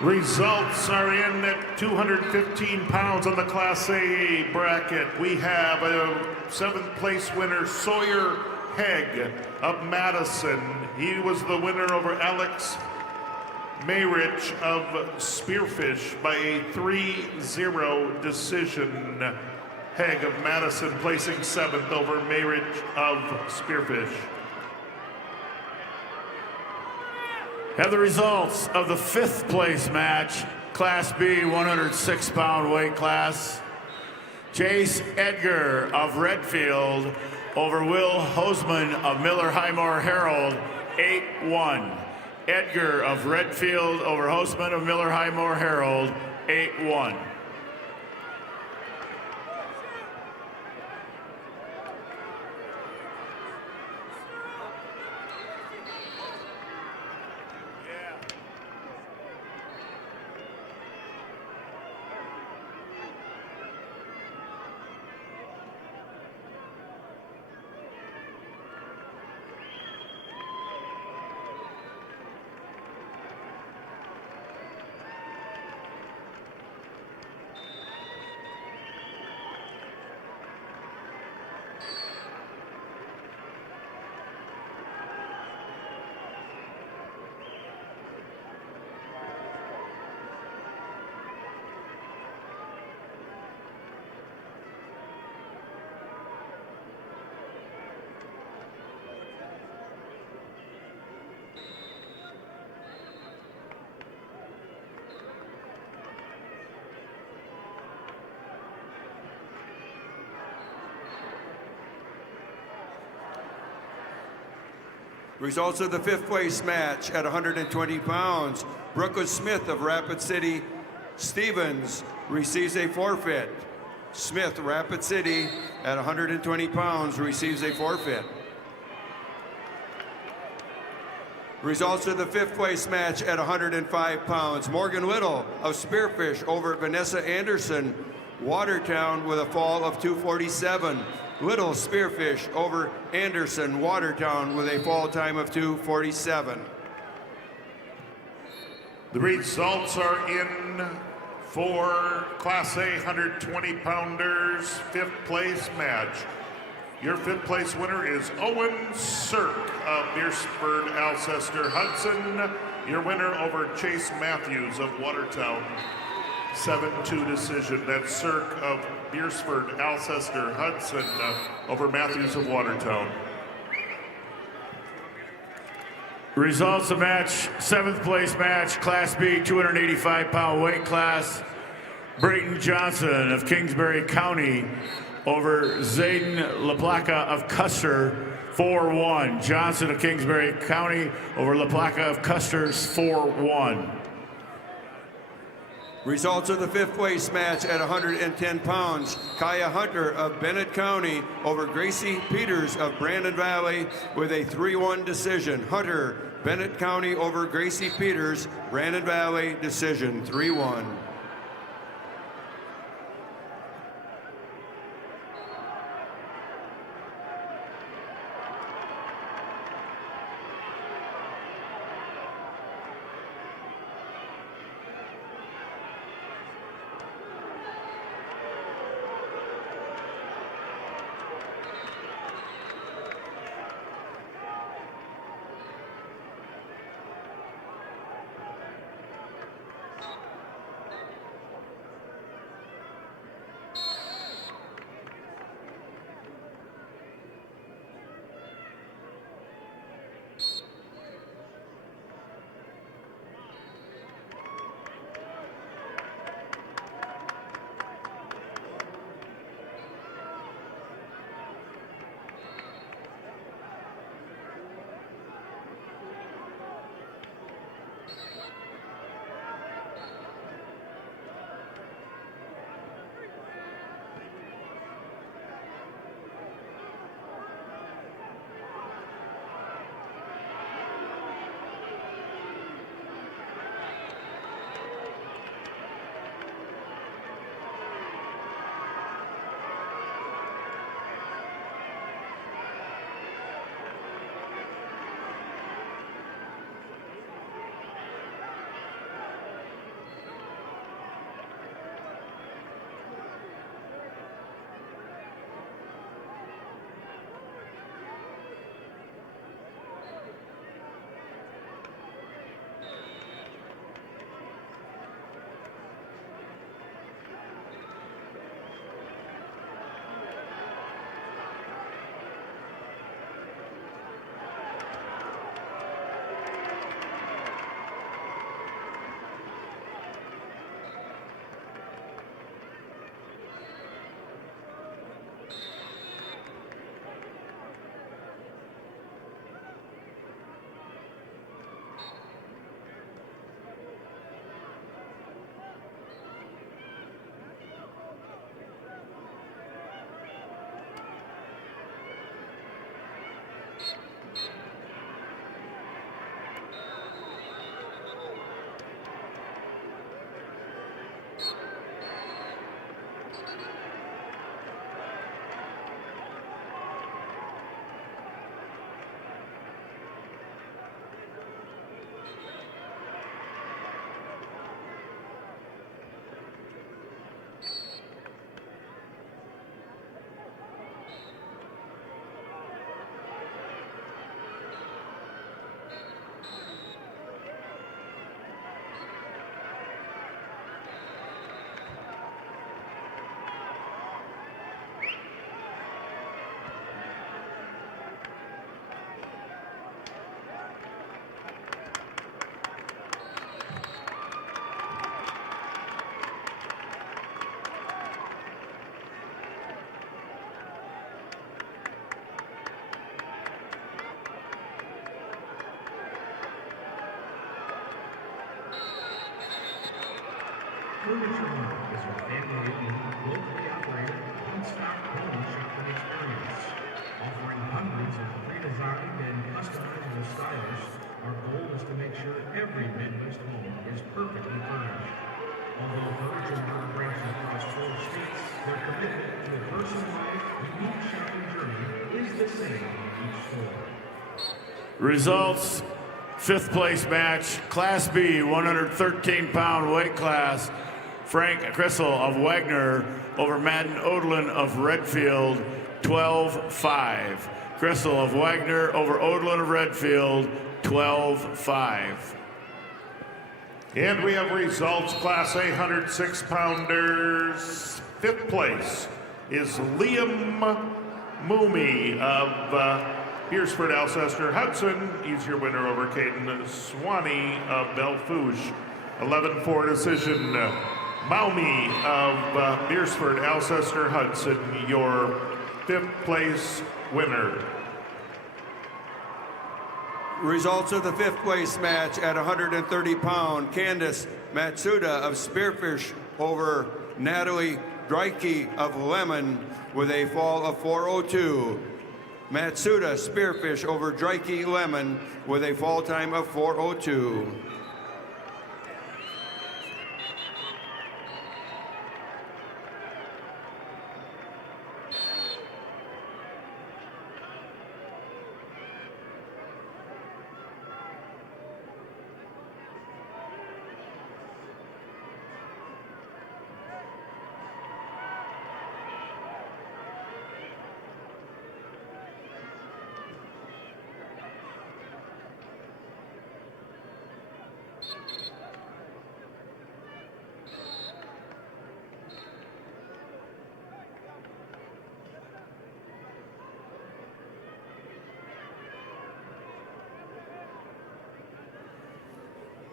Results are in at 215 pounds on the Class A bracket. We have a 7th place winner, Sawyer Hegg of Madison. He was the winner over Alex Mayrich of Spearfish by a 3-0 decision. Hegg of Madison placing 7th over Mayrich of Spearfish. Have the results of the 5th place match, Class B 106-pound weight class. Chase Edgar of Redfield over Will Hoseman of Miller Highmore Herald, 8-1. Edgar of Redfield over Hoseman of Miller Highmore Herald, 8-1. Results of the 5th place match at 120 pounds. Brooklyn Smith of Rapid City Stevens receives a forfeit. Smith, Rapid City, at 120 pounds, receives a forfeit. Results of the 5th place match at 105 pounds. Morgan Little of Spearfish over Vanessa Anderson, Watertown, with a fall of 2:47. Little Spearfish over Anderson, Watertown, with a fall time of 2:47. The results are in for Class A 120-pounders 5th place match. Your 5th place winner is Owen Sirk of Beersford, Alcester, Hudson. Your winner over Chase Matthews of Watertown. 7-2 decision. That's Sirk of Beersford, Alcester, Hudson over Matthews of Watertown. Results of match, 7th place match, Class B, 285-pound weight class. Brayton Johnson of Kingsbury County over Zayden LaPlaca of Custer, 4-1. Johnson of Kingsbury County over LaPlaca of Custer's 4-1. Results of the 5th place match at 110 pounds. Kaya Hunter of Bennett County over Gracie Peters of Brandon Valley with a 3-1 decision. Hunter, Bennett County over Gracie Peters, Brandon Valley decision, 3-1. Furniture Mart is a family-owned, locally operated, one-stop home shopping experience. Offering hundreds of pre-designed and customizable styles, our goal is to make sure every Midwest home is perfectly furnished. Although Furniture Mart branches across 4 states, their commitment to a personalized, unique shopping journey is the same in each store. Results, 5th place match, Class B, 113-pound weight class. Frank Crystal of Wagner over Madden Odlin of Redfield, 12-5. Crystal of Wagner over Odlin of Redfield, 12-5. And we have results, Class A 106-pounders. Fifth place is Liam Moomey of Beersford, Alcester Hudson. He's your winner over Caden Swanee of Belfouche. 11-4 decision. Maumee of Beersford, Alcester Hudson, your fifth place winner. Results of the fifth place match at 130-pound. Candace Matsuda of Spearfish over Natalie Dreike of Lemon with a fall of 4:02. Matsuda Spearfish over Dreike Lemon with a fall time of 4:02.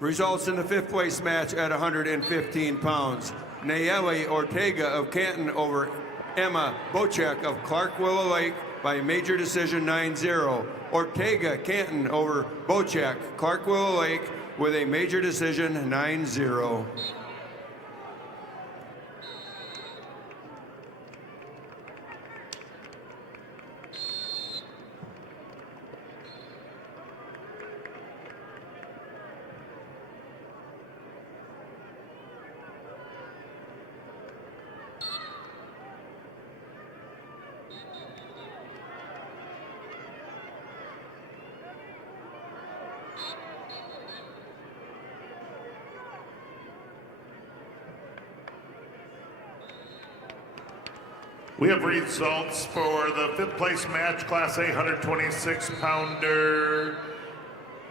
Results in the fifth place match at 115 pounds. Nayeli Ortega of Canton over Emma Bocek of Clark Willow Lake by major decision 9-0. Ortega Canton over Bocek, Clark Willow Lake with a major decision 9-0. We have results for the fifth place match, Class A 126-pounder.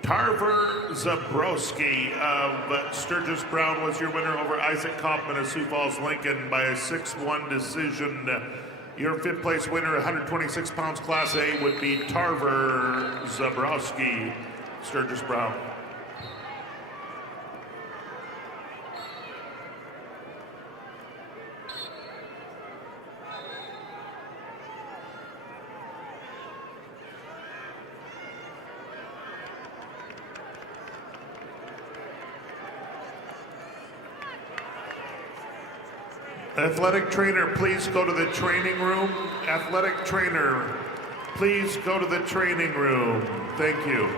Tarver Zabrowski of Sturgis Brown was your winner over Isaac Kaufman of Sioux Falls Lincoln by a 6-1 decision. Your fifth place winner, 126 pounds Class A, would be Tarver Zabrowski, Sturgis Brown. Athletic trainer, please go to the training room. Athletic trainer, please go to the training room. Thank you.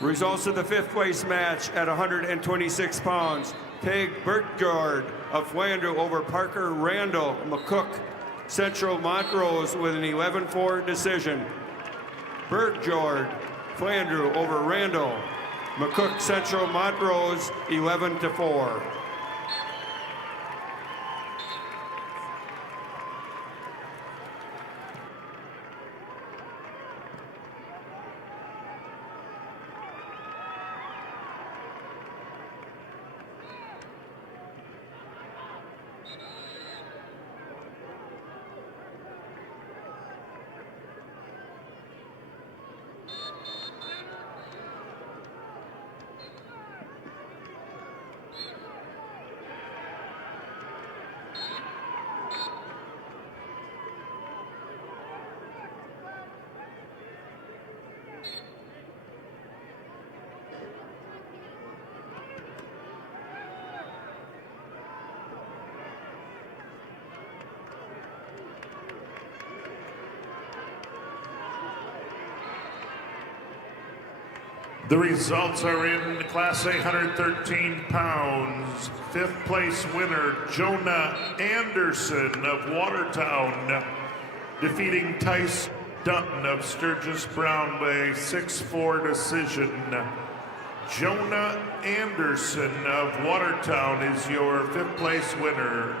Results of the fifth place match at 126 pounds. Peg Bertgard of Flandreau over Parker Randall McCook, Central Montrose with an 11-4 decision. Bertgard, Flandreau over Randall. McCook, Central Montrose, 11-4. The results are in Class A 113 pounds. Fifth place winner, Jonah Anderson of Watertown, defeating Tice Dutton of Sturgis Brown by 6-4 decision. Jonah Anderson of Watertown is your fifth place winner.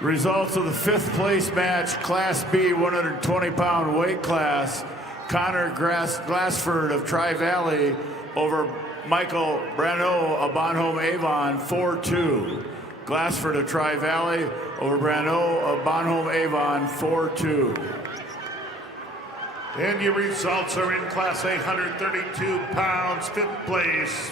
Results of the fifth place match, Class B 120-pound weight class. Connor Glassford of Tri-Valley over Michael Brano of Bonhomme Avon, 4-2. Glassford of Tri-Valley over Brano of Bonhomme Avon, 4-2. And your results are in Class A 132 pounds. Fifth place,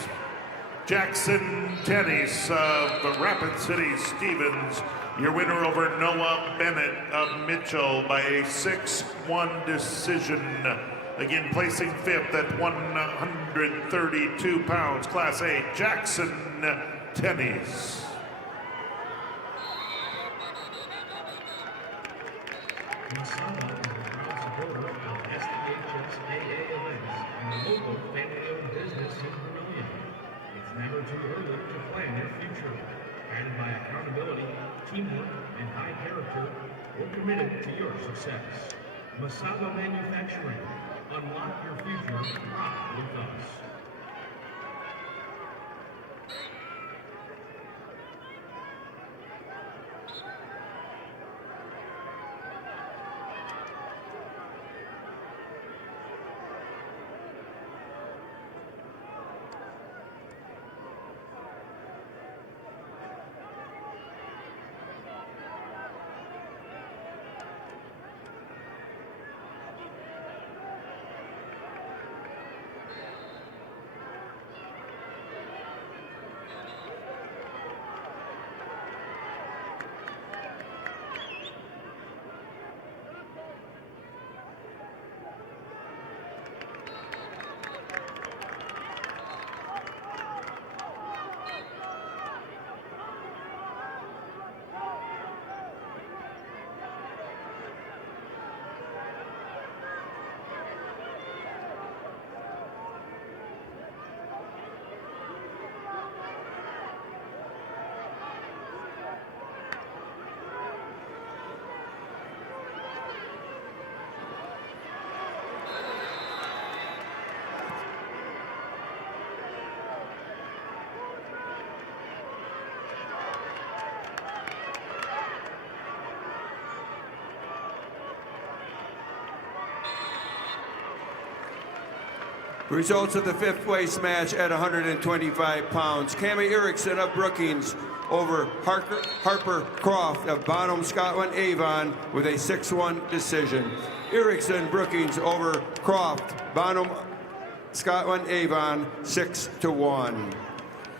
Jackson Tennis of Rapid City Stevens. Your winner over Noah Bennett of Mitchell by a 6-1 decision. Again, placing fifth at 132 pounds, Class A, Jackson Tennis. Masala is a proud supporter of SDHS AA events and a local family-owned business in Vermillion. never too early to plan your future. Guided by accountability, teamwork, and high character, we're committed to your success. Masaba Manufacturing. Unlock your future proud with us. Results of the fifth place match at 125 pounds. Cammy Erickson of Brookings over Harper Croft of Bonham, Scotland, Avon with a 6-1 decision. Erickson Brookings over Croft, Bonham, Scotland, Avon, 6-1.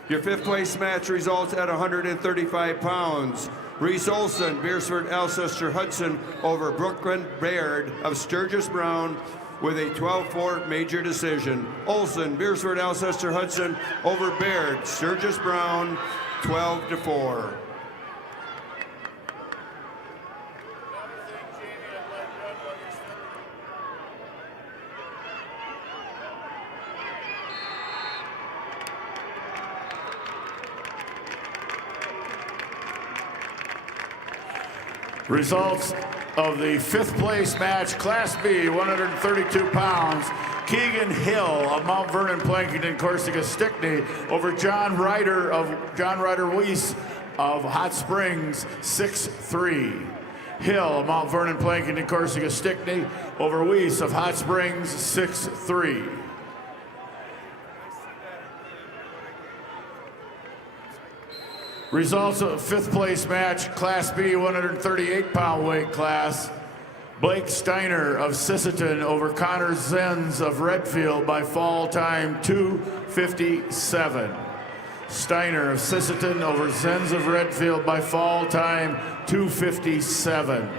Your fifth place match results at 135 pounds. Reese Olson, Beersford, Alcester, Hudson over Brooklyn Baird of Sturgis Brown with a 12-4 major decision. Olson, Beersford, Alcester, Hudson over Baird, Sturgis Brown, 12-4. Results of the fifth place match, Class B, 132 pounds. Keegan Hill of Mount Vernon, Plankington, Corsica, Stickney over John Ryder Weiss of Hot Springs, 6-3. Hill of Mount Vernon, Plankington, Corsica, Stickney over Weiss of Hot Springs, 6-3. Results of fifth place match, Class B, 138-pound weight class. Blake Steiner of Sisseton over Connor Zenz of Redfield by fall time 2:57. Steiner of Sisseton over Zenz of Redfield by fall time 2:57.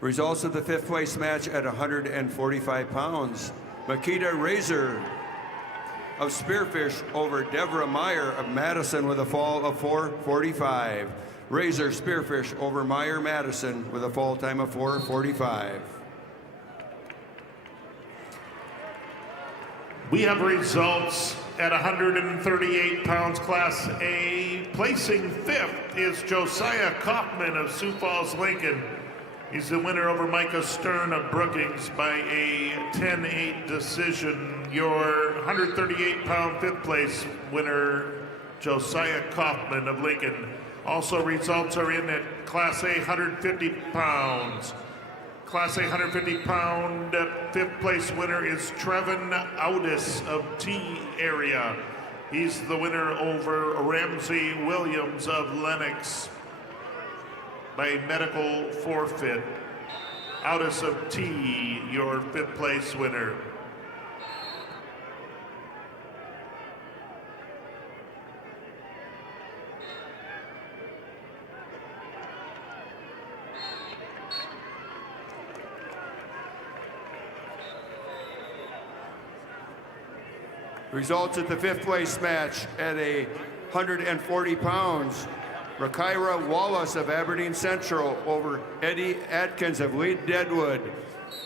Results of the 5th place match at 145 pounds. Makita Razor of Spearfish over Deborah Meyer of Madison with a fall of 4:45. Razor Spearfish over Meyer Madison with a fall time of 4:45. We have results at 138 pounds, Class A. Placing 5th is Josiah Kaufman of Sioux Falls, Lincoln. He's the winner over Micah Stern of Brookings by a 10-8 decision. Your 138-pound 5th place winner, Josiah Kaufman of Lincoln. Also, results are in at Class A 150 pounds. Class A 150-pound 5th place winner is Trevin Audis of T area. He's the winner over Ramsey Williams of Lenox by medical forfeit. Audis of T, your 5th place winner. Results at the 5th place match at 140 pounds. Rakira Wallace of Aberdeen Central over Eddie Atkins of Lead Deadwood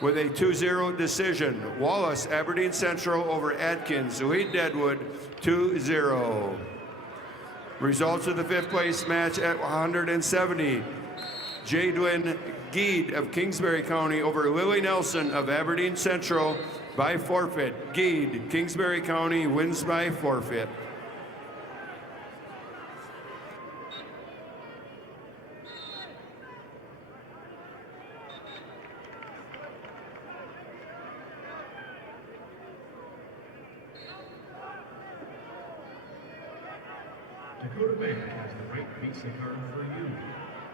with a 2-0 decision. Wallace, Aberdeen Central over Atkins, Lead Deadwood, 2-0. Results of the 5th place match at 170. Jadwin Geed of Kingsbury County over Lily Nelson of Aberdeen Central by forfeit. Geed, Kingsbury County wins by forfeit. Dakota Bank has the right Visa card for you.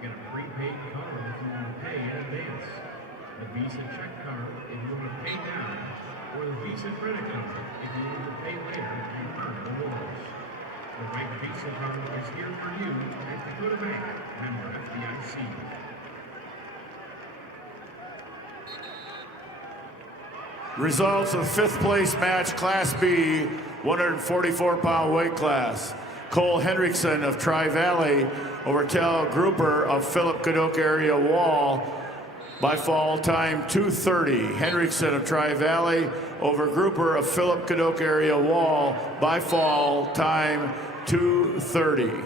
Get a prepaid card if you want to pay in advance. The Visa check card if you want to pay now, or the Visa credit card if you want to pay later and earn rewards. The right Visa card is here for you at Dakota Bank, member FDIC. Results of 5th place match, Class B, 144-pound weight class. Cole Hendrickson of Tri-Valley over Cal Grouper of Philip Cadoc area Wall by fall time 2:30. Hendrickson of Tri-Valley over Grouper of Philip Cadoc area Wall by fall time 2:30.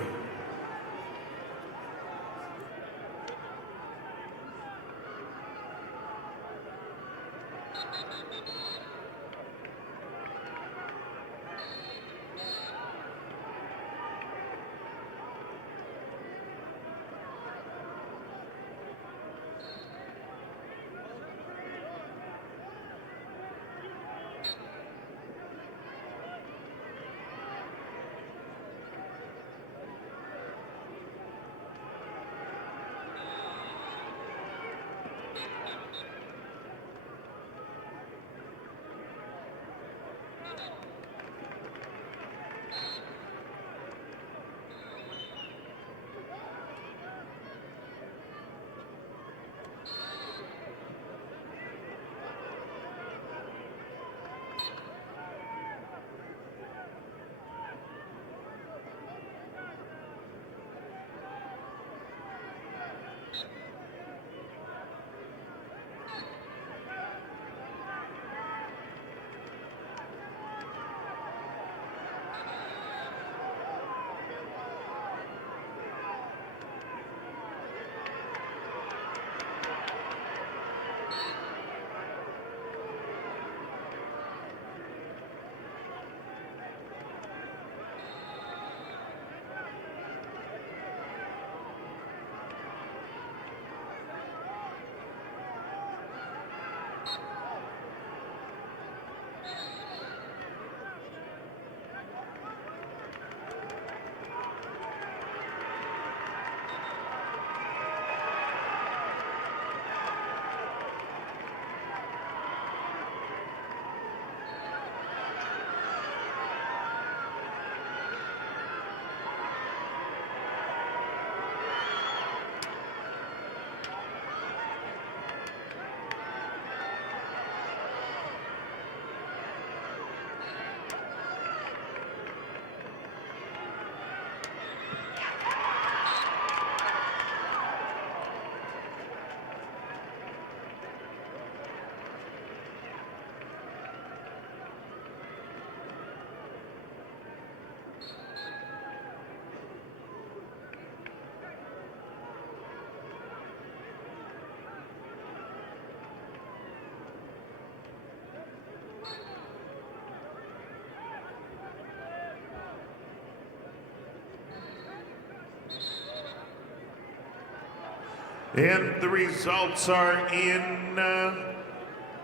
And the results are in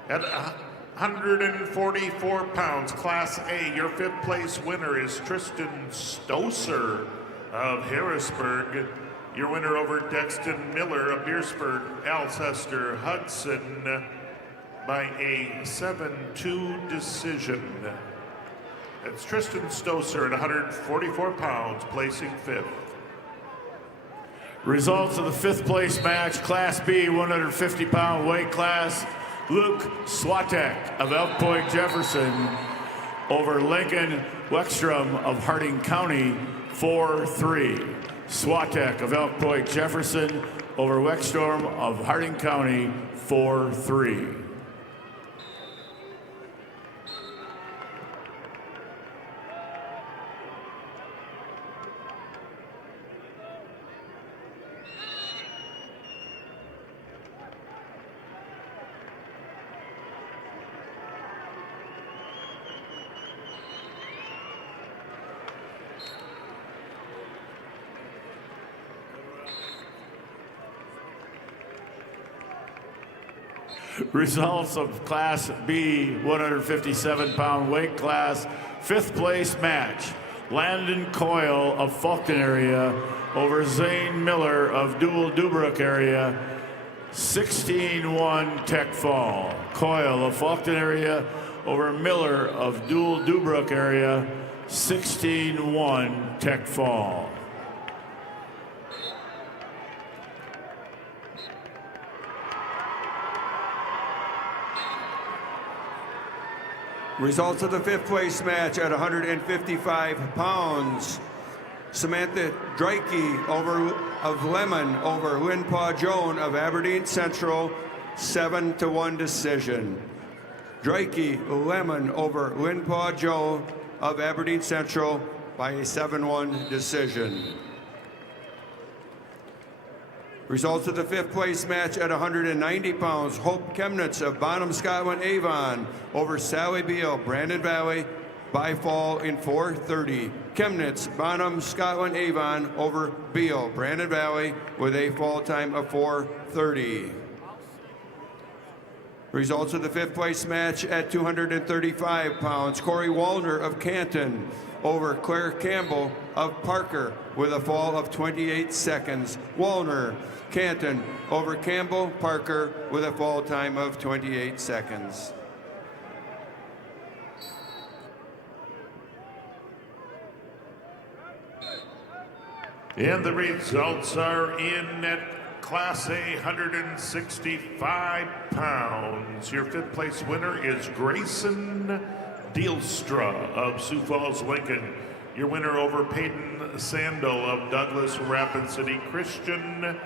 at 144 pounds, Class A. Your fifth place winner is Tristan Stoser of Harrisburg. Your winner over Dexton Miller of Beersford, Alcester Hudson by a 7-2 decision. That's Tristan Stoser at 144 pounds, placing fifth. Results of the fifth place match, Class B, 150-pound weight class. Luke Swatek of Elk Point Jefferson over Lincoln Weckstrom of Harding County, 4-3. Swatek of Elk Point Jefferson over Weckstrom of Harding County, 4-3. Results of Class B, 157-pound weight class, fifth place match. Landon Coyle of Fulton area over Zane Miller of Dual Dubrook area, 16-1 Tech Fall. Coyle of Fulton area over Miller of Dual Dubrook area, 16-1 Tech Fall. Results of the fifth place match at 155 pounds. Samantha Drakey of Lemon over Lynn Paw Joan of Aberdeen Central, 7-1 decision. Drakey Lemon over Lynn Paw Joan of Aberdeen Central by a 7-1 decision. Results of the fifth place match at 190 pounds. Hope Chemnitz of Bonham, Scotland, Avon over Sally Beal, Brandon Valley, by fall in 4:30. Chemnitz, Bonham, Scotland, Avon over Beal, Brandon Valley with a fall time of 4:30. Results of the fifth place match at 235 pounds. Corey Wallner of Canton over Claire Campbell of Parker with a fall of 28 seconds. Wallner, Canton over Campbell, Parker with a fall time of 28 seconds. And the results are in at Class A, 165 pounds. Your fifth place winner is Grayson Dealstra of Sioux Falls, Lincoln. Your winner over Peyton Sandel of Douglas Rapid City Christian.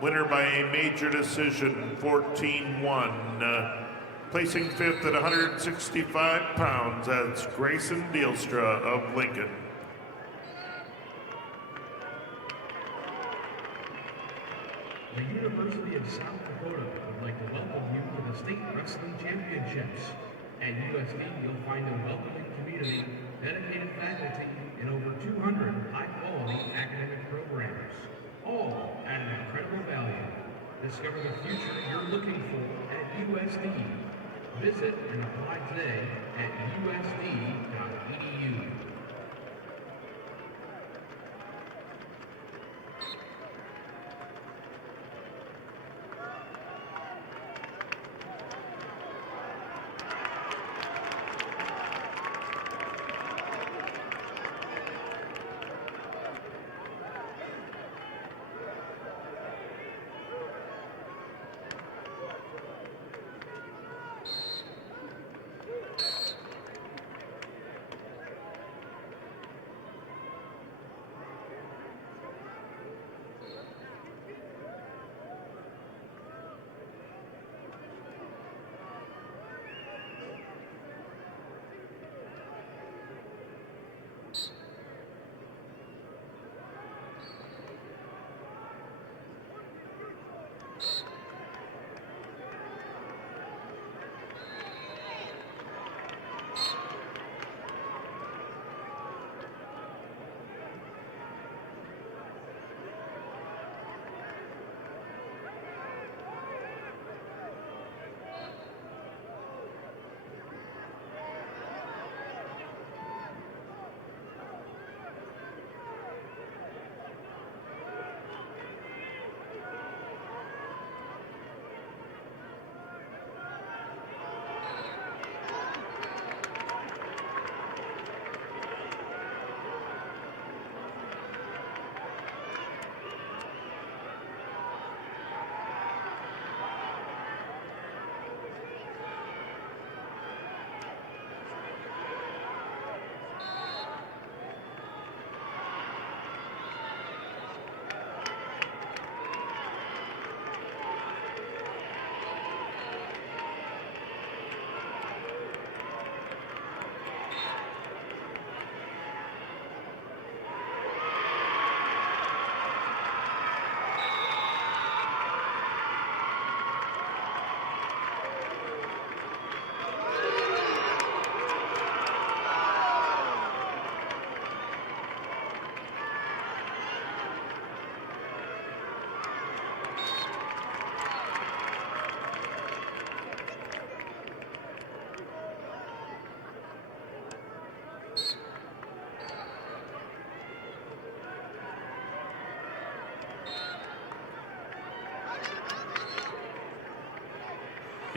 Winner by a major decision, 14-1. Placing fifth at 165 pounds, that's Grayson Dealstra of Lincoln. The University of South Dakota would like to welcome you to the State Wrestling Championships. At USD, you'll find a welcoming community, dedicated faculty, and over 200 high-quality academic programs, all at an incredible value. Discover the future you're looking for at USD. Visit and apply today at usd.edu.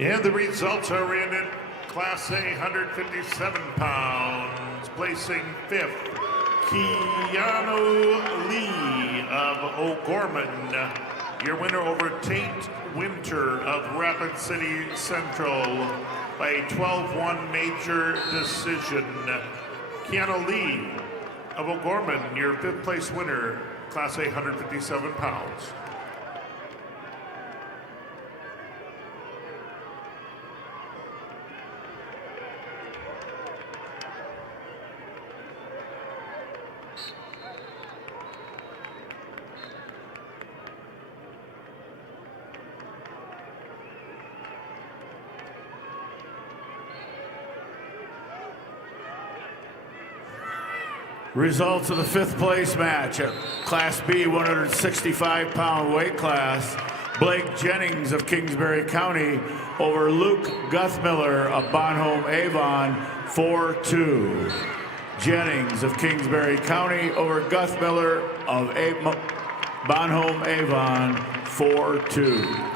And the results are in at Class A, 157 pounds, placing 5th, Keanu Lee of O'Gorman. Your winner over Tate Winter of Rapid City Central by a 12-1 major decision. Keanu Lee of O'Gorman, your 5th place winner, Class A, 157 pounds. Results of the 5th place match at Class B 165-pound weight class. Blake Jennings of Kingsbury County over Luke Guthmiller of Bonhomme Avon 4-2. Jennings of Kingsbury County over Guthmiller of Bonhomme Avon 4-2.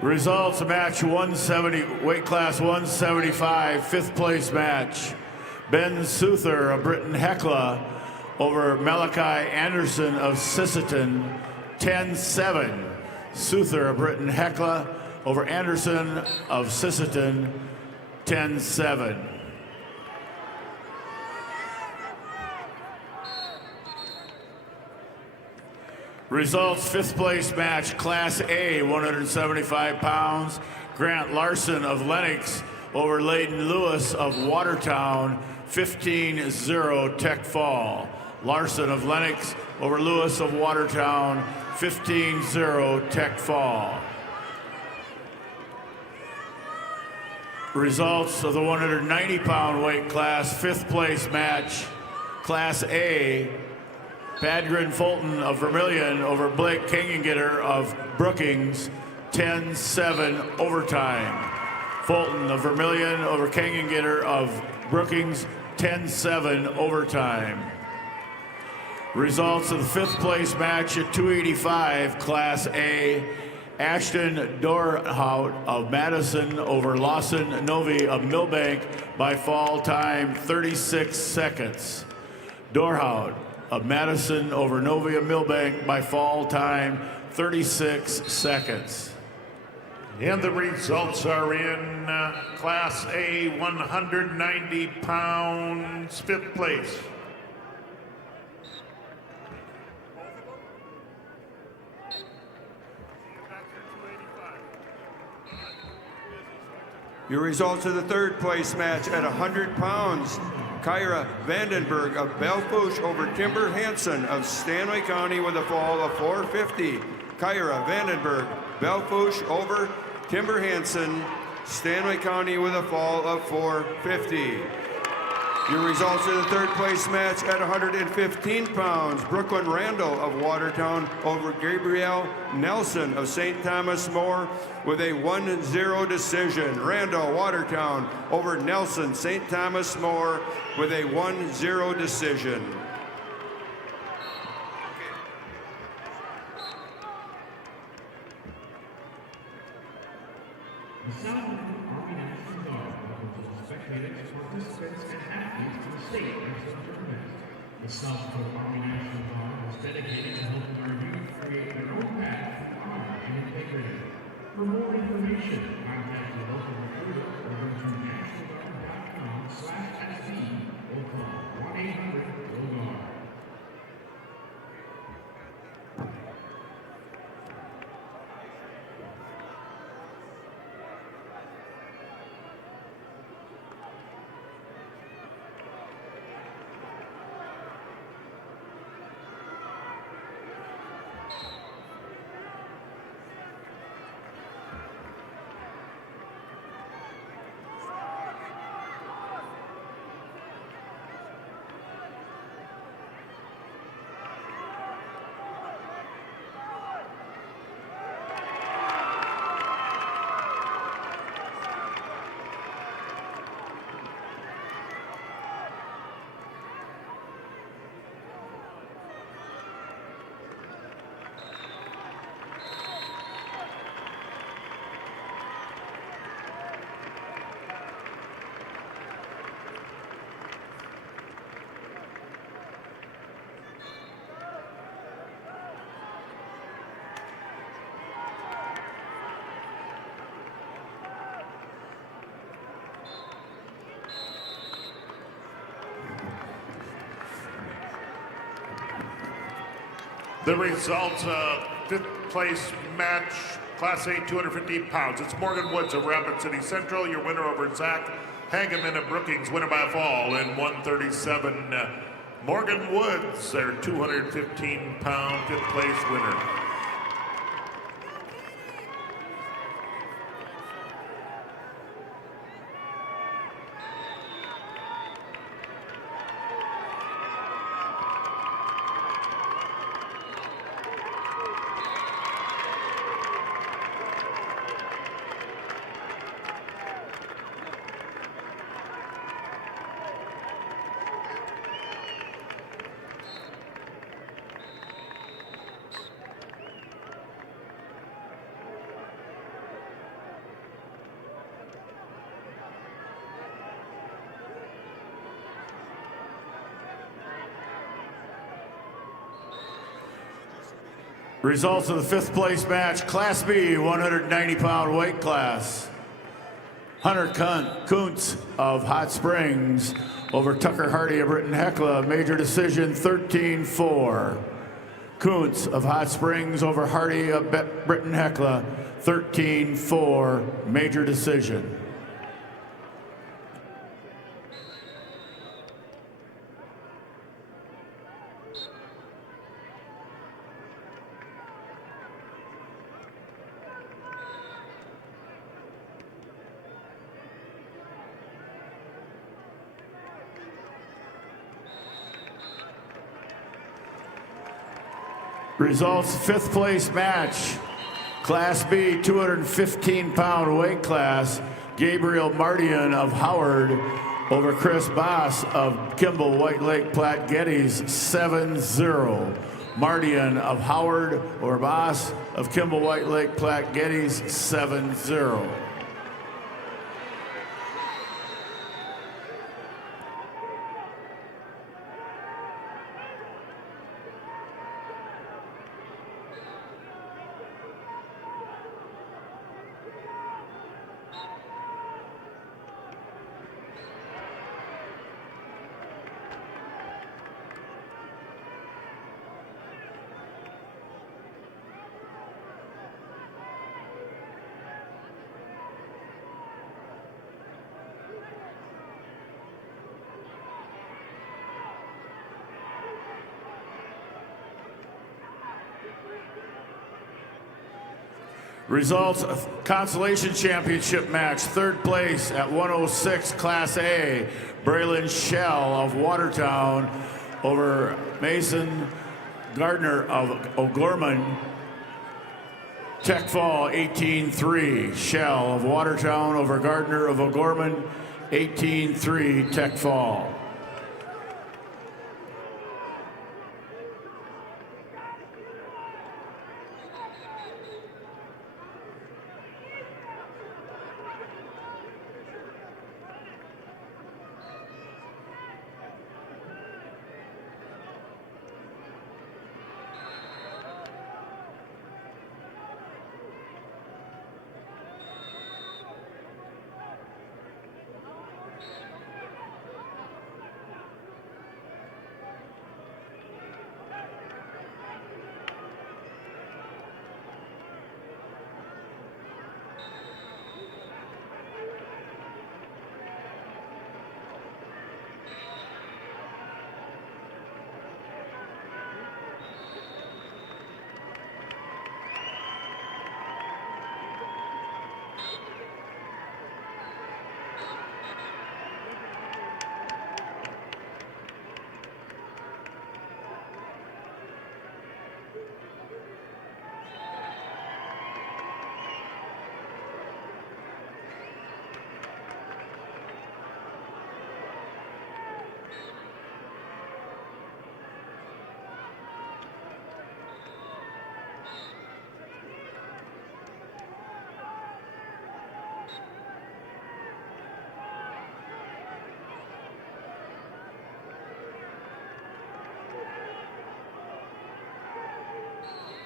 Results of match 170, weight class 175, 5th place match. Ben Souther of Britton Hecla over Malachi Anderson of Sisseton 10-7. Souther of Britton Hecla over Anderson of Sisseton 10-7. Results, 5th place match, Class A, 175 pounds. Grant Larson of Lenox over Layden Lewis of Watertown, 15-0 Tech Fall. Larson of Lenox over Lewis of Watertown, 15-0 Tech Fall. Results of the 190-pound weight class, 5th place match, Class A, Padgren Fulton of Vermilion over Blake Kangengitter of Brookings, 10-7 overtime. Fulton of Vermilion over Kangengitter of Brookings, 10-7 overtime. Results of the 5th place match at 285, Class A, Ashton Dorhout of Madison over Lawson Novi of Millbank by fall time 36 seconds. Dorhout of Madison over Novi of Millbank by fall time 36 seconds. And the results are in Class A, 190 pounds, 5th place. Your results of the 3rd place match at 100 pounds. Kyra Vandenberg of Belfouche over Timber Hansen of Stanley County with a fall of 450. Kyra Vandenberg, Belfouche over Timber Hansen, Stanley County with a fall of 450. Your results in the third place match at 115 pounds, Brooklyn Randall of Watertown over Gabrielle Nelson of St. Thomas More with a 1-0 decision. Randall, Watertown over Nelson, St. Thomas More with a 1-0 decision. The Southern Army National Guard welcomes spectators, participants, and athletes to the state national tournament. The South Dakota Army National Guard is dedicated to helping our youth create their own path of honor and integrity. For more information, contact your local recruiter or go to nationalguard.com/SB or call 1-800-GO-GUARD. The results of fifth place match, Class A, 250 pounds. It's Morgan Woods of Rapid City Central, your winner over Zach Hageman of Brookings, winner by a fall in 137. Morgan Woods, their 215-pound fifth place winner. Results of the fifth place match, Class B, 190-pound weight class. Hunter Kuntz of Hot Springs over Tucker Hardy of Britton Hecla, major decision 13-4. Kuntz of Hot Springs over Hardy of Britton Hecla, 13-4, major decision. Results, fifth place match, Class B, 215-pound weight class, Gabriel Mardian of Howard over Chris Boss of Kimball White Lake Platte Geddes, 7-0. Mardian of Howard over Boss of Kimball White Lake Platte Geddes, 7-0. Results of consolation championship match, third place at 106 Class A, Braylon Shell of Watertown over Mason Gardner of O'Gorman. Tech Fall 18-3, Shell of Watertown over Gardner of O'Gorman, 18-3 Tech Fall.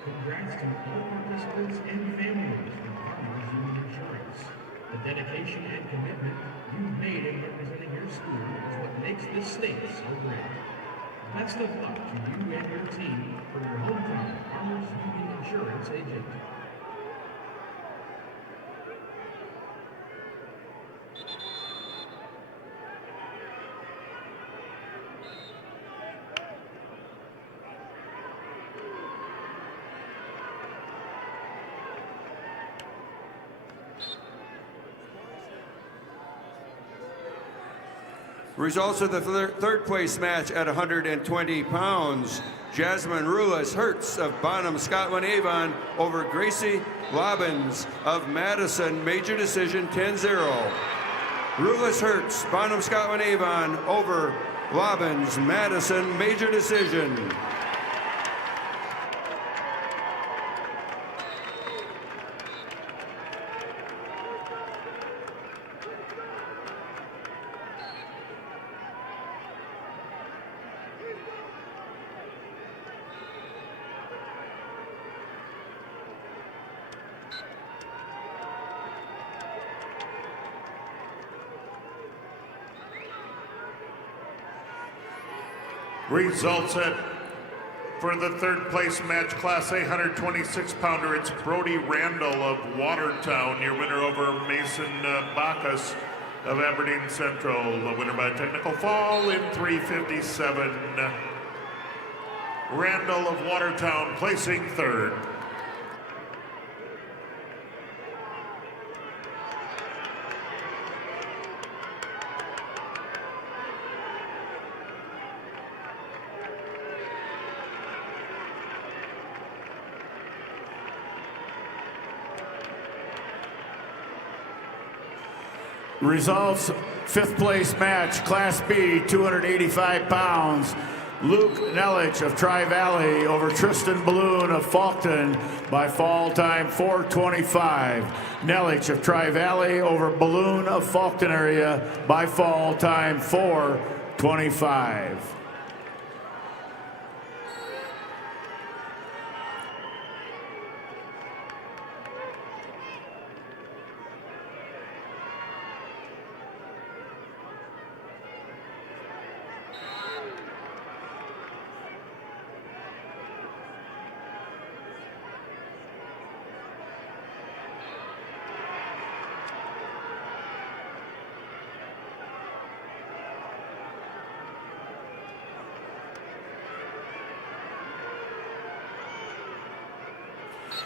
Congrats to all participants and families from Farmers Union Insurance. The dedication and commitment you've made in representing your school is what makes this state so great. Best of luck to you and your team from your hometown Farmers Union Insurance agent. Results of the third place match at 120 pounds. Jasmine Rulas Hertz of Bonham, Scotland Avon over Gracie Lobbins of Madison. Major decision 10-0. Rulas Hertz, Bonham, Scotland Avon over Lobbins, Madison. Major decision. Results for the third place match, Class A 126 pounder. It's Brody Randall of Watertown, your winner over Mason Bacchus of Aberdeen Central. The winner by technical fall in 3:57. Randall of Watertown placing third. Results, fifth place match, Class B, 285 pounds. Luke Nellich of Tri-Valley over Tristan Balloon of Faulkton by fall time 4:25. Nellich of Tri-Valley over Balloon of Faulkton area by fall time 4:25.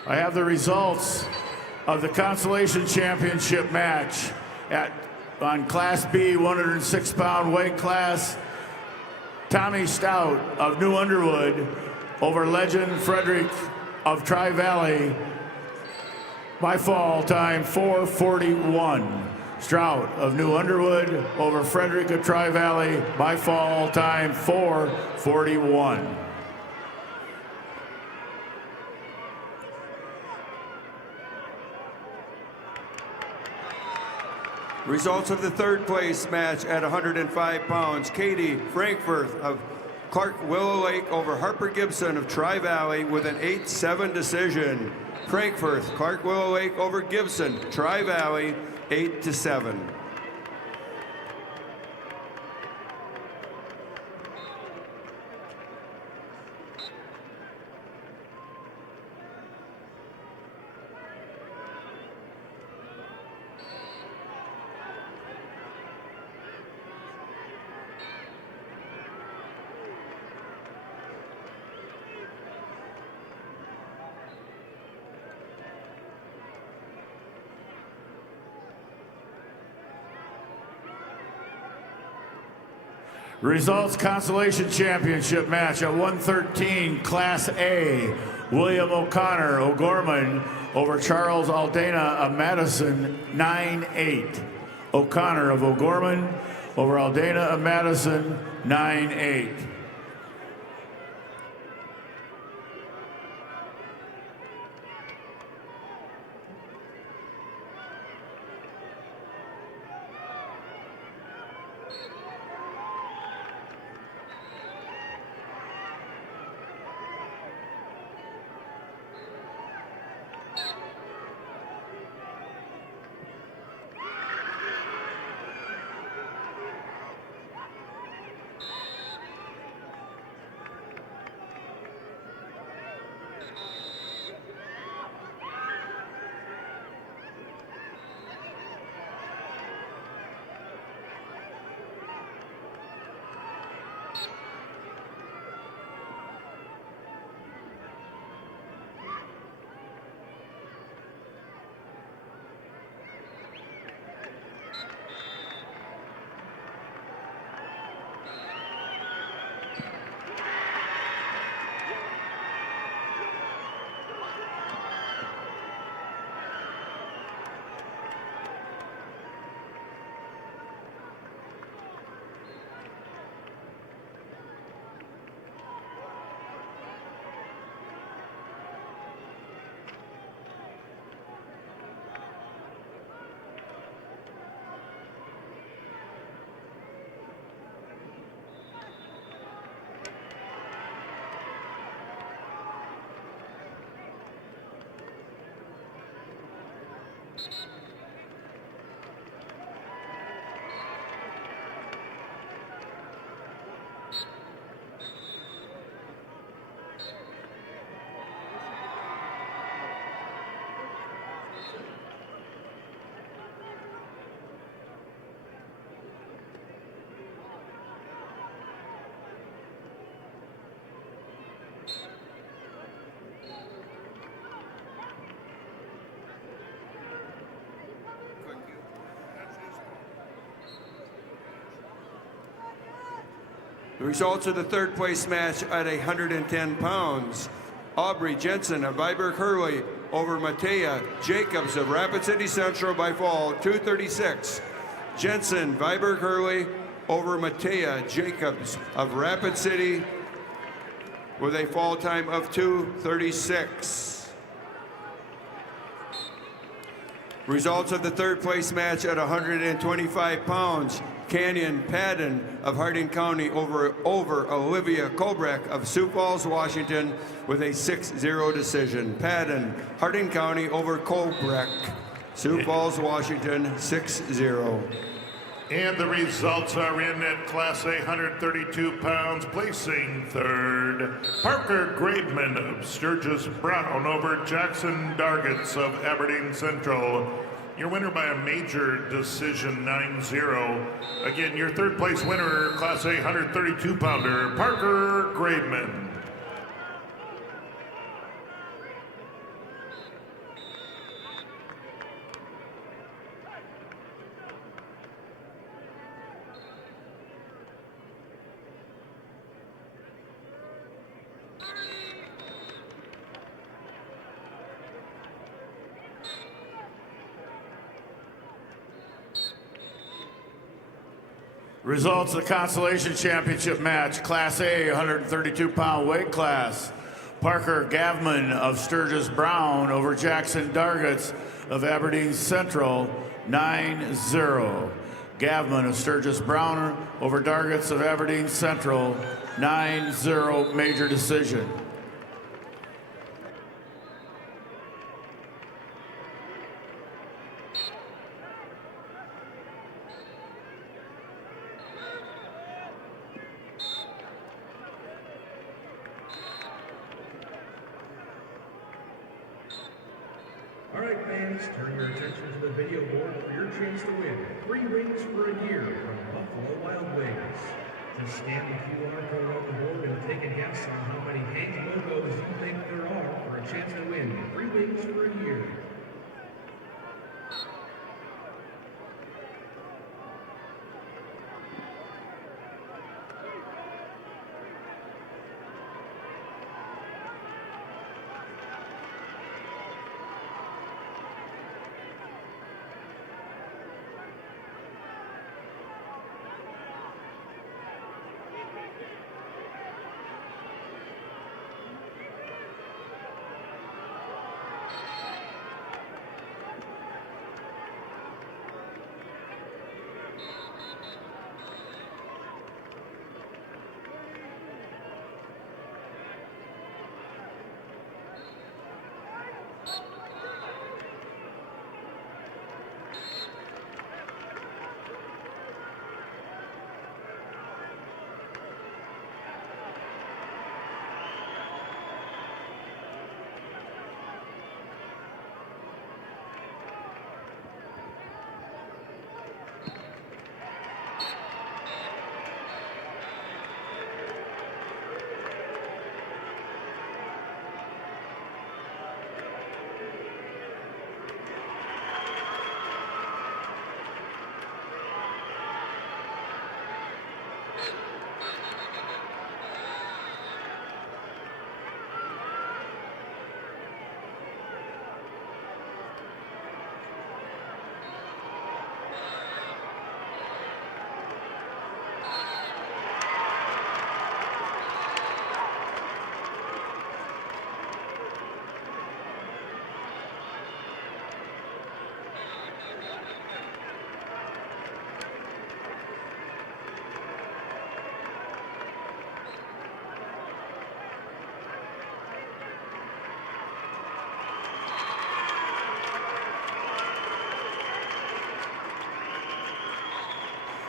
I have the results of the Consolation Championship match on Class B 106-pound weight class, Tommy Stout of New Underwood over Legend Frederick of Tri-Valley by fall time 4:41. Strout of New Underwood over Frederick of Tri-Valley by fall time 4:41. Results of the third place match at 105 pounds. Katie Frankfurt of Clark Willow Lake over Harper Gibson of Tri-Valley with an 8-7 decision. Frankfurt, Clark Willow Lake over Gibson, Tri-Valley, 8-7. Results Consolation Championship match at 113 Class A. William O'Connor O'Gorman over Charles Aldana of Madison 9-8. O'Connor of O'Gorman over Aldana of Madison 9-8. The results of the third place match at 110 pounds. Aubrey Jensen of Viborg Hurley over Matea Jacobs of Rapid City Central by fall 2:36. Jensen, Viborg Hurley over Matea Jacobs of Rapid City with a fall time of 2:36. Results of the third place match at 125 pounds. Canyon Padden of Harding County over Olivia Kobreck of Sioux Falls, Washington with a 6-0 decision. Padden, Harding County over Kobreck, Sioux Falls, Washington, 6-0. And the results are in at Class A 132 pounds, placing third. Parker Graveman of Sturgis Brown over Jackson Dargits of Aberdeen Central. Your winner by a major decision, 9-0. Again, your third place winner, Class A 132 pounder, Parker Graveman. Results of the Consolation Championship match, Class A, 132-pound weight class. Parker Gavman of Sturgis Brown over Jackson Dargitz of Aberdeen Central, 9-0. Gavman of Sturgis Brown over Dargitz of Aberdeen Central, 9-0 major decision. All right, fans, turn your attention to the video board for your chance to win 3 rings for a year from Buffalo Wild Wings. Just scan the QR code on the board and take a guess on how many Hank's logos you think there are for a chance to win 3 rings for a year.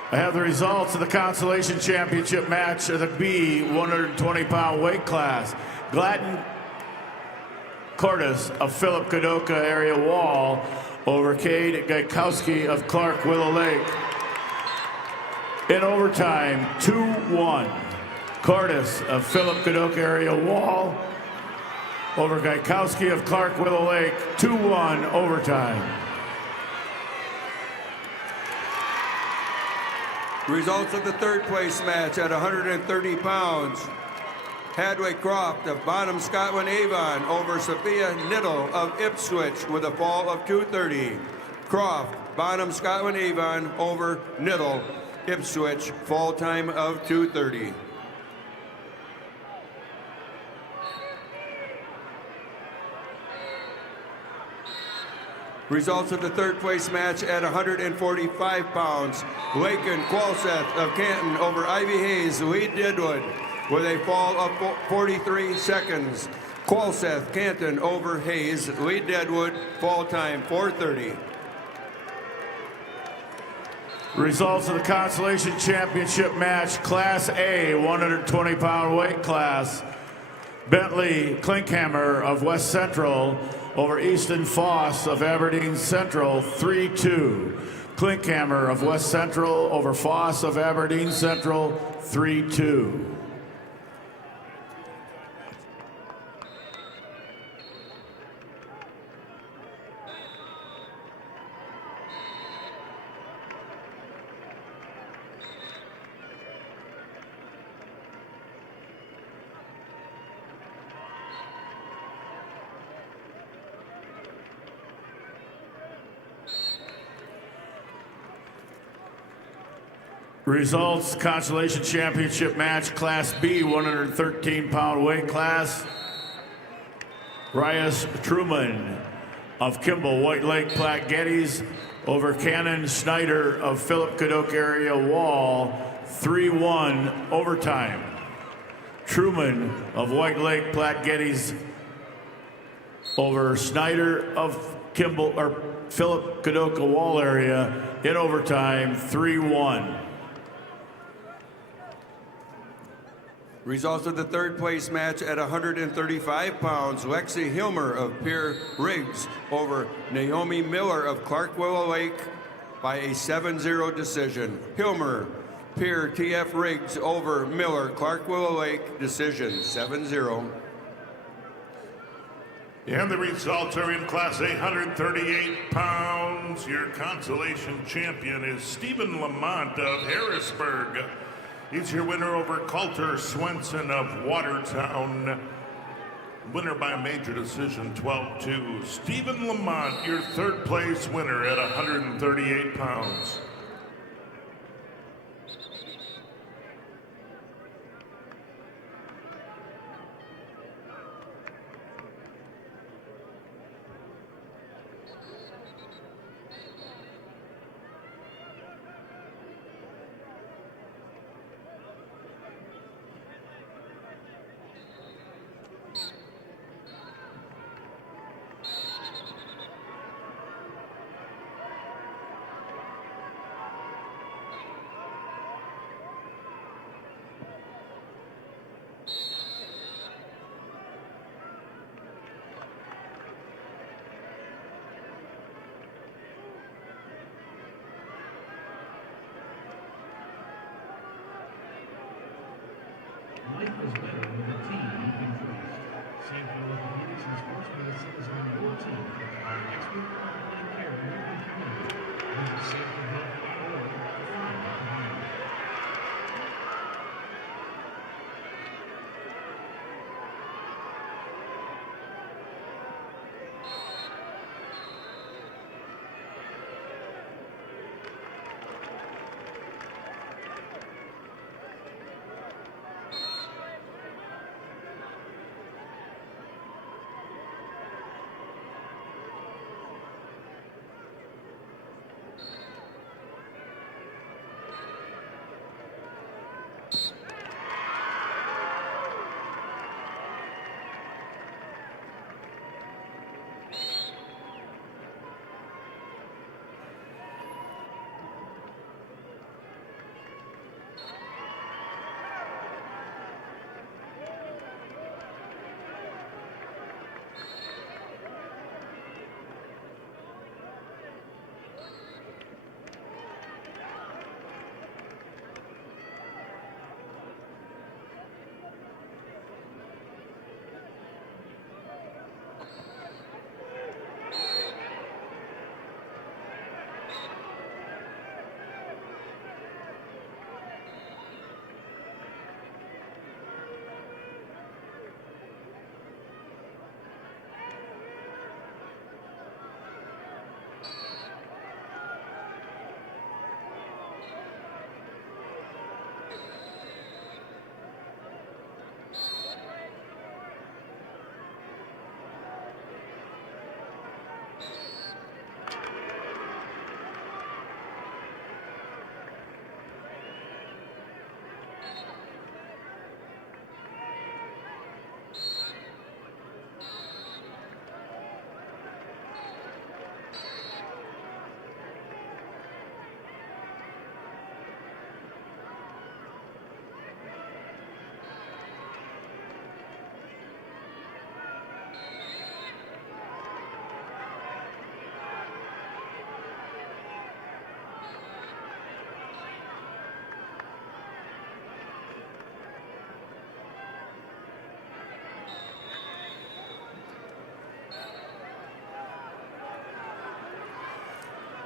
I have the results of the Consolation Championship match of the B 120-pound weight class. Gladden Cordes of Philip Kadoka area wall over Cade Gaikowski of Clark Willow Lake. In overtime, 2-1. Cordes of Philip Kadoka area wall over Gaikowski of Clark Willow Lake, 2-1 overtime. Results of the third place match at 130 pounds. Hadway Croft of Bonham Scotland Avon over Sophia Niddle of Ipswich with a fall of 2:30. Croft, Bonham Scotland Avon over Niddle, Ipswich, fall time of 2:30. Results of the third place match at 145 pounds. Lakin Qualseth of Canton over Ivy Hayes, Lee Deadwood, with a fall of 43 seconds. Qualseth, Canton over Hayes, Lee Deadwood, fall time 4:30. Results of the Consolation Championship match, Class A, 120-pound weight class. Bentley Klinkhammer of West Central over Easton Foss of Aberdeen Central, 3-2. Klinkhammer of West Central over Foss of Aberdeen Central, 3-2. Results, Consolation Championship match, Class B, 113-pound weight class. Reyes Truman of Kimball, White Lake, Platte Geddes over Cannon Snyder of Philip Cadoc area Wall, 3-1 overtime. Truman of White Lake, Platte Geddes over Snyder of Kimball or Philip Cadoc Wall area in overtime, 3-1. Results of the third place match at 135 pounds, Lexi Hilmer of Pierre Riggs over Naomi Miller of Clark Willow Lake by a 7-0 decision. Hilmer, Pierre TF Riggs over Miller, Clark Willow Lake, decision 7-0. And the results are in Class A, 138 pounds. Your consolation champion is Stephen Lamont of Harrisburg. He's your winner over Coulter Swenson of Watertown. Winner by a major decision, 12-2. Stephen Lamont, your third place winner at 138 pounds. Life is better when the team moving first. Sanford Orthopedics and Sports Medicine is on your team to provide expert quality care in your community. Visit sanfordhealth.org to find out more.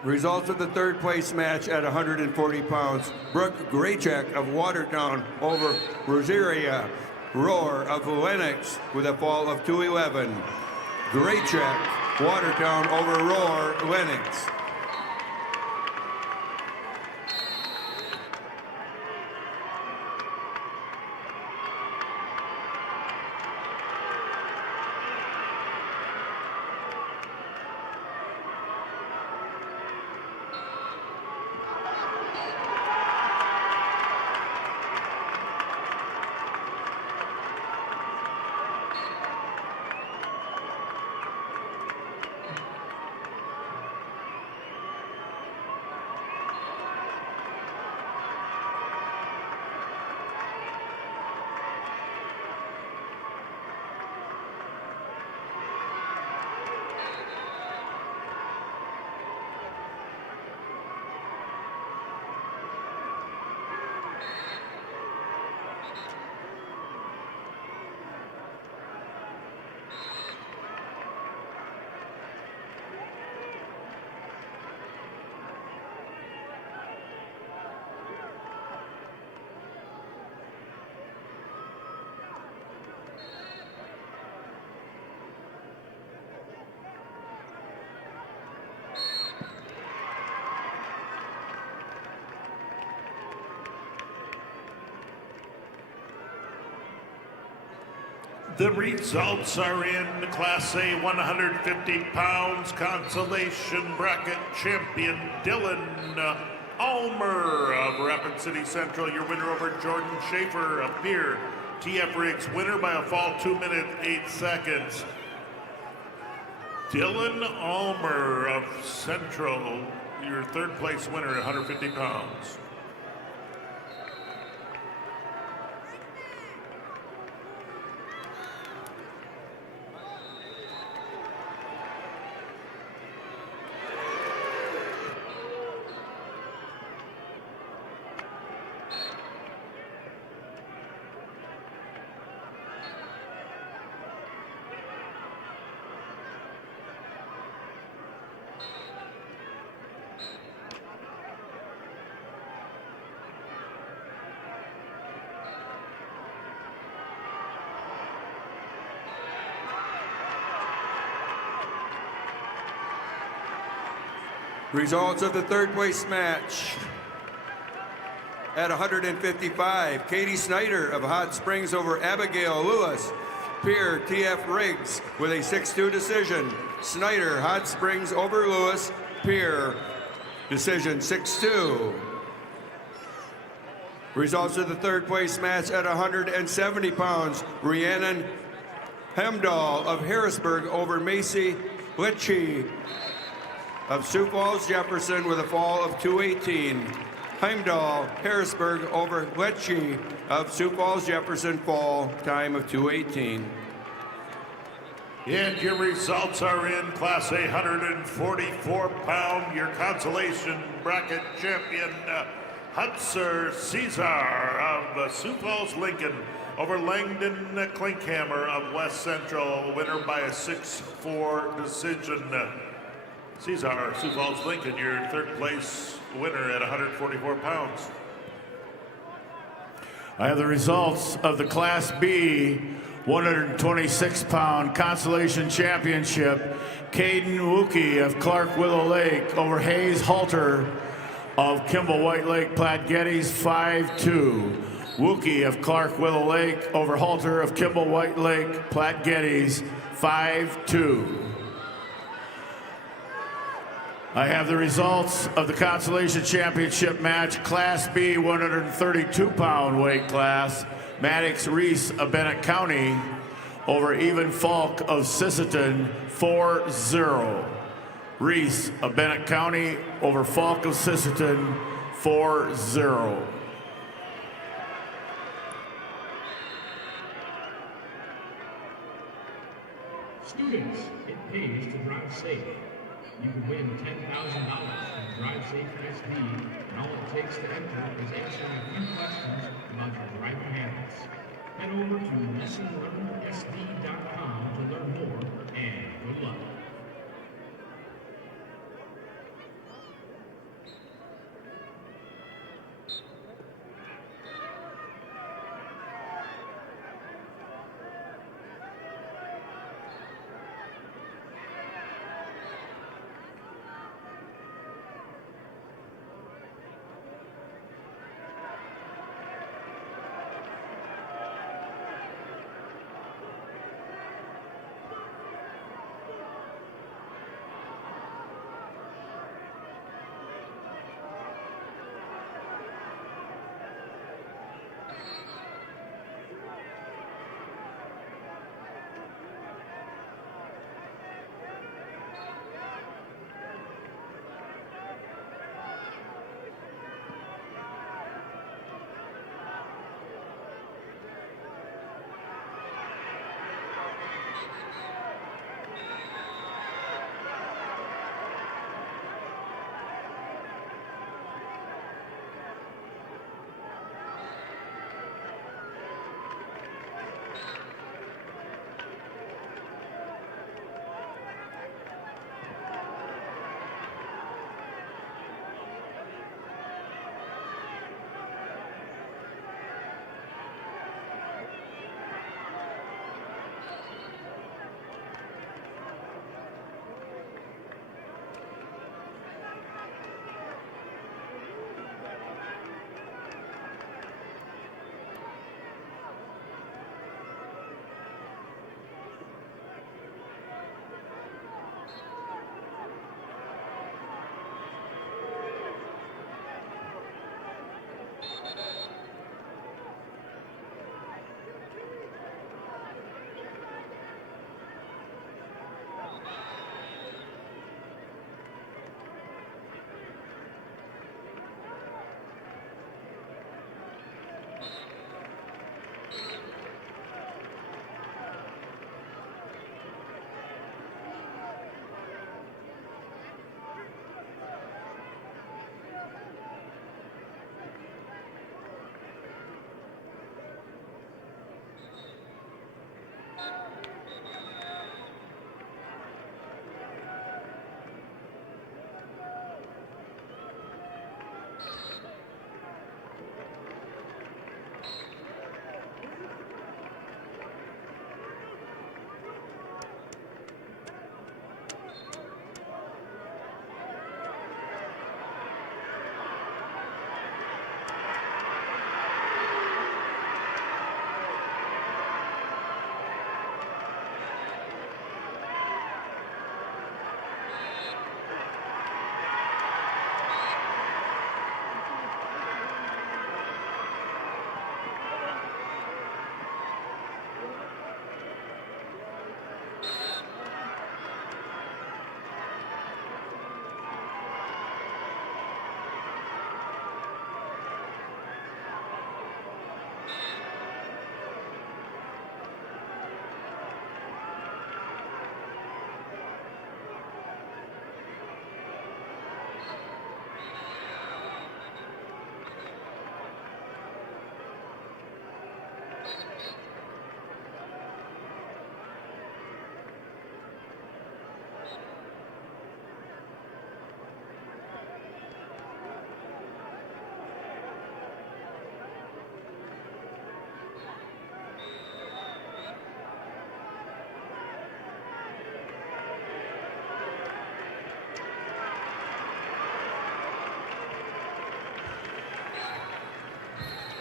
Results of the third place match at 140 pounds. Brooke Graycheck of Watertown over Rosaria Roar of Lennox with a fall of 2-11. Graycheck, Watertown over Roar, Lennox. The results are in. Class A 150 pounds consolation bracket champion Dylan Ulmer of Rapid City Central, your winner over Jordan Schaefer of Beer. TF Riggs winner by a fall 2 minutes 8 seconds. Dylan Ulmer of Central, your third place winner at 150 pounds. Results of the third place match. At 155, Katie Snyder of Hot Springs over Abigail Lewis. Peer TF Riggs with a 6-2 decision. Snyder, Hot Springs over Lewis. Peer, decision 6-2. Results of the third place match at 170 pounds. Rhiannon Hemdahl of Harrisburg over Macy Litchi of Sioux Falls Jefferson with a fall of 2:18. Heimdall, Harrisburg over Letchi of Sioux Falls Jefferson, fall time of 2:18. And your results are in. Class A 144 pound, your consolation bracket champion Hutzer Caesar of Sioux Falls Lincoln over Langdon Klinkhammer of West Central, winner by a 6-4 decision. Caesar, Sioux Falls Lincoln, your third place winner at 144 pounds. I have the results of the Class B 126-pound Consolation Championship. Caden Wookie of Clark Willow Lake over Hayes Halter of Kimball White Lake Platte Geddes, 5-2. Wookie of Clark Willow Lake over Halter of Kimball White Lake Platte Geddes, 5-2. I have the results of the Consolation Championship match, Class B 132-pound weight class. Maddox Reese of Bennett County over Even Falk of Sisseton, 4-0. Reese of Bennett County over Falk of Sisseton, 4-0. Students, it pays to drive safe. You can win $10,000 from Drive Safe SD, and all it takes to enter is answering a few questions about your driving habits. Head over to lessonlearnedsd.com to learn more, and good luck.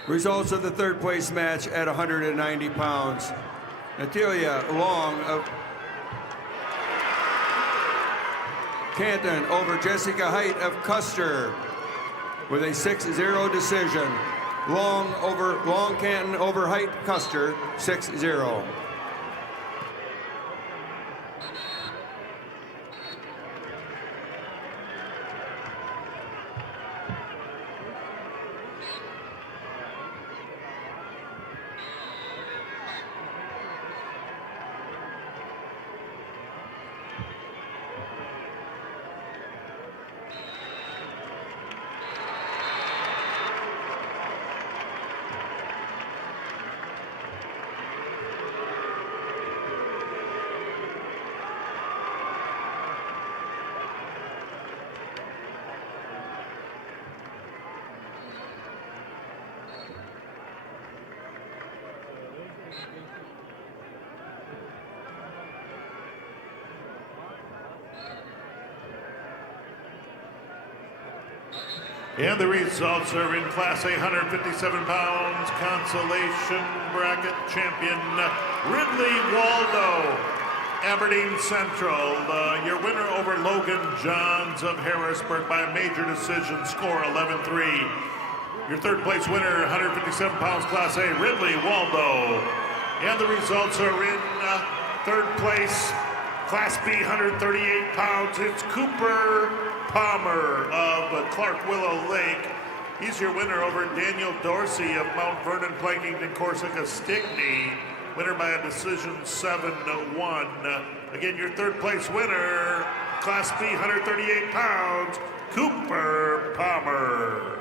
Results of the third place match at 190 pounds. Natalia Long of Canton over Jessica Height of Custer with a 6-0 decision. Long Canton over Height Custer, 6-0. And the results are in Class A, 157 pounds, consolation bracket champion Ridley Waldo, Aberdeen Central. Your winner over Logan Johns of Harrisburg by a major decision, score 11-3. Your third place winner, 157 pounds, Class A, Ridley Waldo. And the results are in third place, Class B, 138 pounds. It's Cooper Palmer of Clark Willow Lake. He's your winner over Daniel Dorsey of Mount Vernon, Plankington, Corsica, Stickney. Winner by a decision 7-1. Again, your third place winner, Class B, 138 pounds, Cooper Palmer.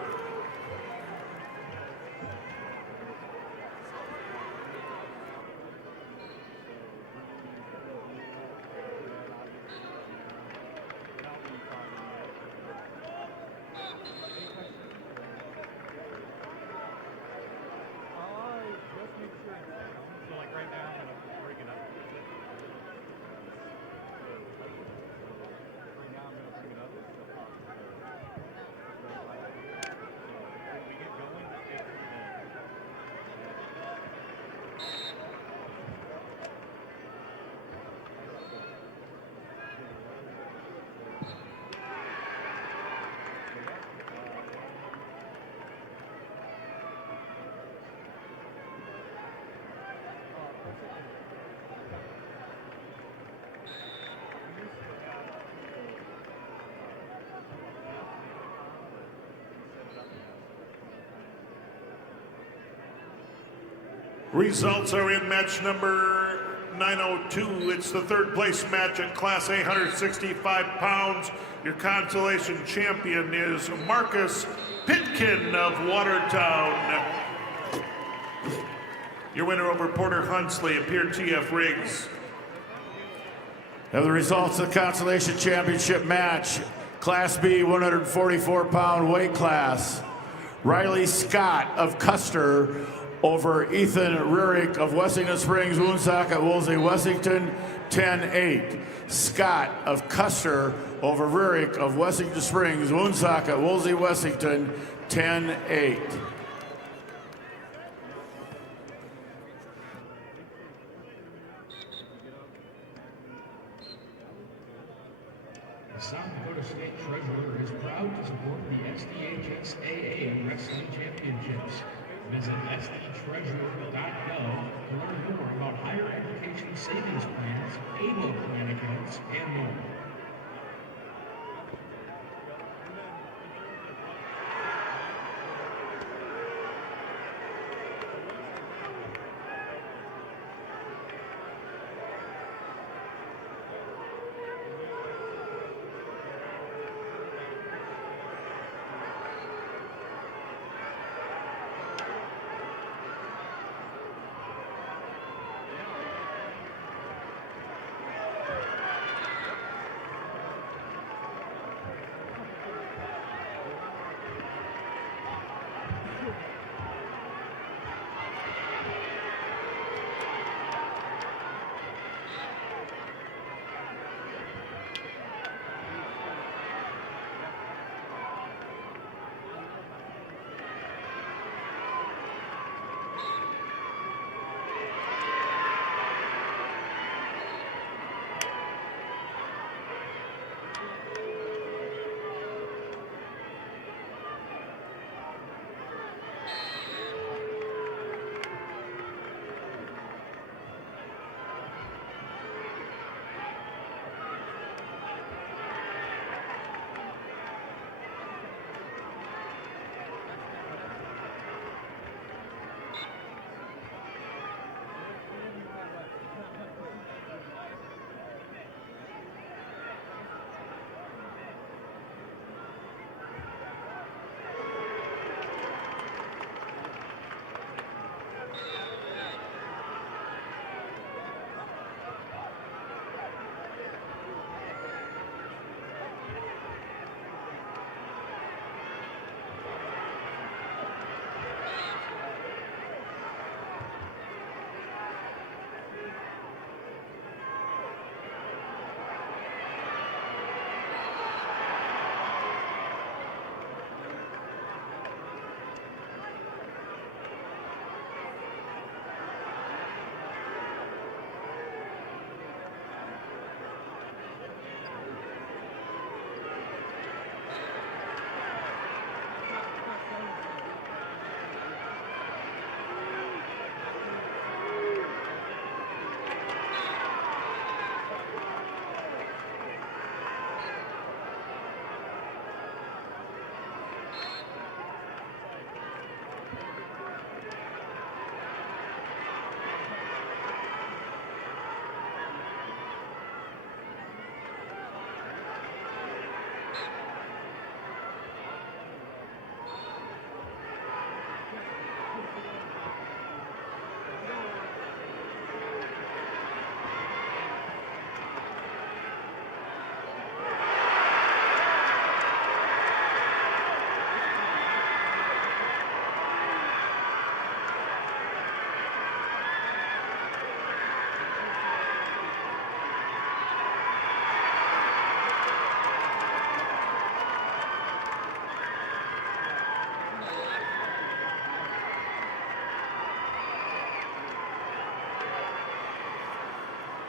Results are in match number 902. It's the third place match at Class A, 165 pounds. Your consolation champion is Marcus Pitkin of Watertown. Your winner over Porter Hunsley of Pierre TF Riggs. Now the results of the consolation championship match, Class B, 144-pound weight class. Riley Scott of Custer over Ethan Rurik of Wessington Springs, Woonsocket, Woolsey, Wessington, 10-8. Scott of Custer over Rurik of Wessington Springs, Woonsocket, Woolsey, Wessington, 10-8. The South Dakota State Treasurer is proud to support the SDHSAA Wrestling Championships. Visit sdtreasurer.gov to learn more about higher education savings plans, ABLE plan accounts, and more.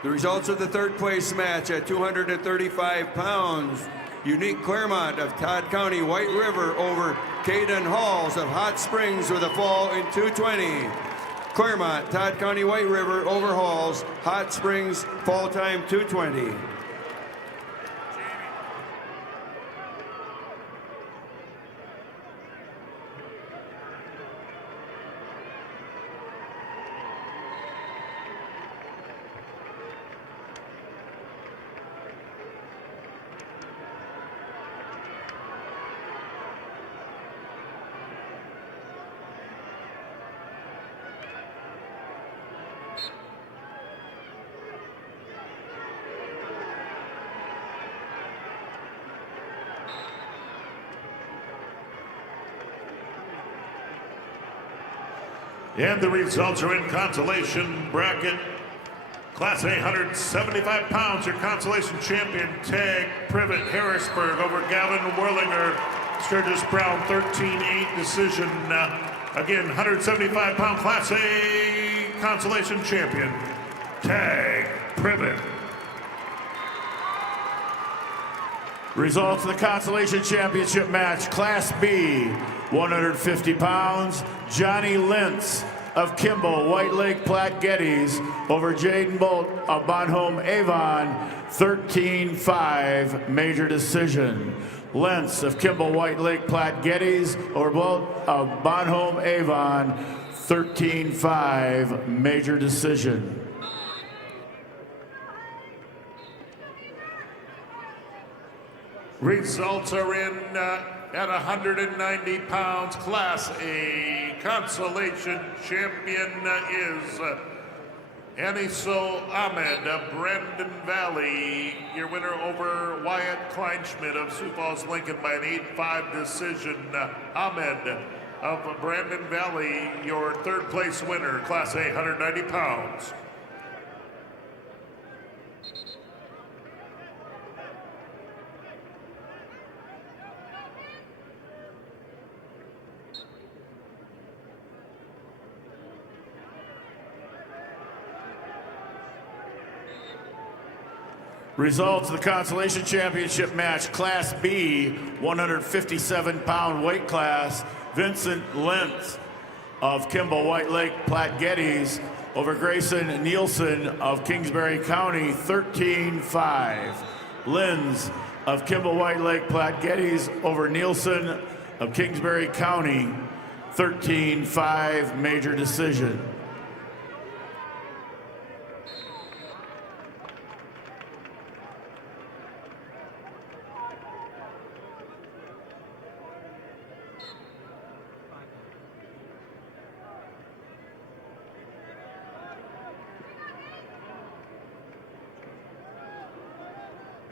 The results of the third place match at 235 pounds. Unique Claremont of Todd County White River over Caden Halls of Hot Springs with a fall in 220. Claremont, Todd County White River over Halls, Hot Springs, fall time 220. And the results are in consolation bracket. Class A, 175 pounds, your consolation champion, Tag Privet Harrisburg over Gavin Werlinger, Sturgis Brown, 13-8 decision. Again, 175-pound Class A consolation champion, Tag Privet. Results of the Consolation Championship match, Class B, 150 pounds, Johnny Lentz of Kimball, White Lake Platte Geddes over Jaden Bolt of Bonhomme Avon, 13-5 major decision. Lentz of Kimball, White Lake Platte Geddes over Bolt of Bonhomme Avon, 13-5 major decision. Results are in at 190 pounds. Class A consolation champion is Aniso Ahmed of Brandon Valley. Your winner over Wyatt Kleinschmidt of Sioux Falls Lincoln by an 8-5 decision. Ahmed of Brandon Valley, your third place winner, Class A, 190 pounds. Results of the Consolation Championship match, Class B, 157-pound weight class, Vincent Lentz of Kimball, White Lake, Platte Geddes over Grayson Nielsen of Kingsbury County, 13-5. Lentz of Kimball, White Lake, Platte Geddes over Nielsen of Kingsbury County, 13-5 major decision.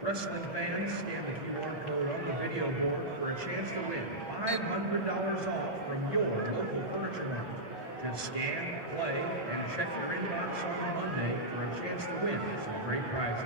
Wrestling fans, scan the QR code on the video board for a chance to win $500 off from your local furniture market. Just scan, play, and check your inbox on Monday for a chance to win some great prizes.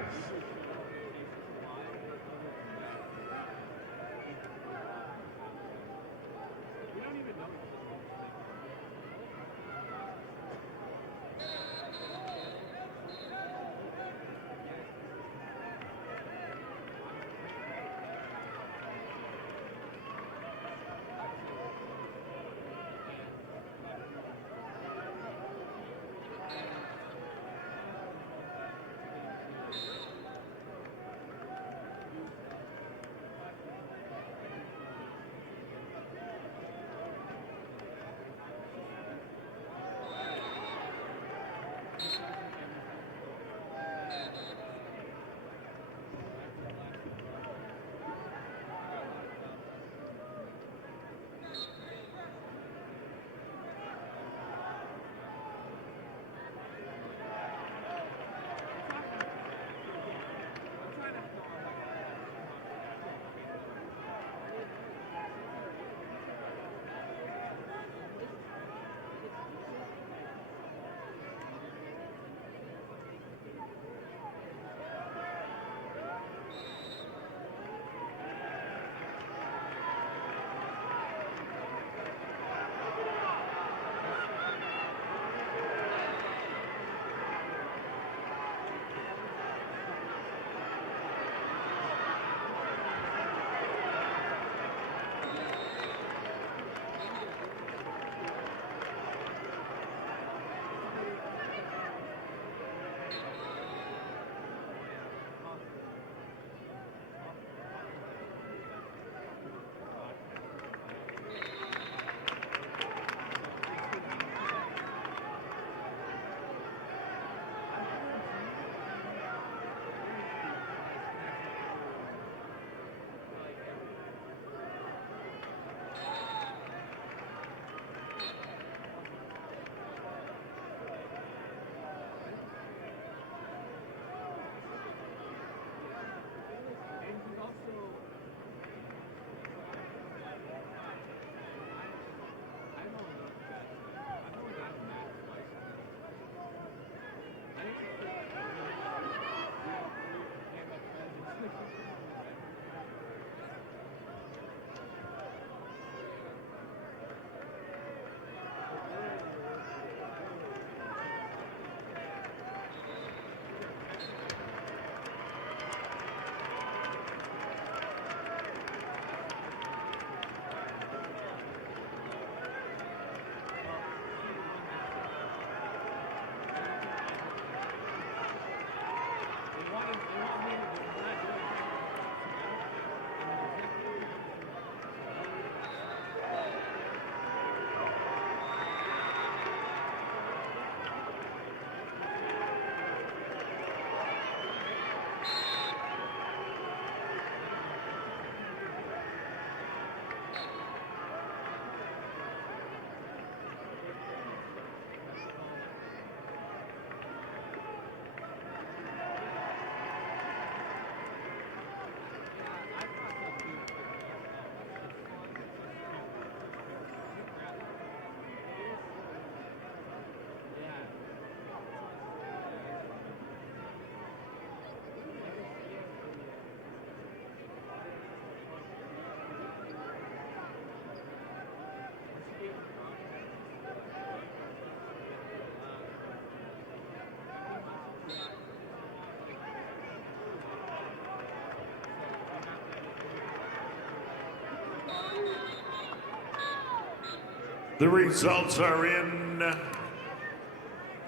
The results are in.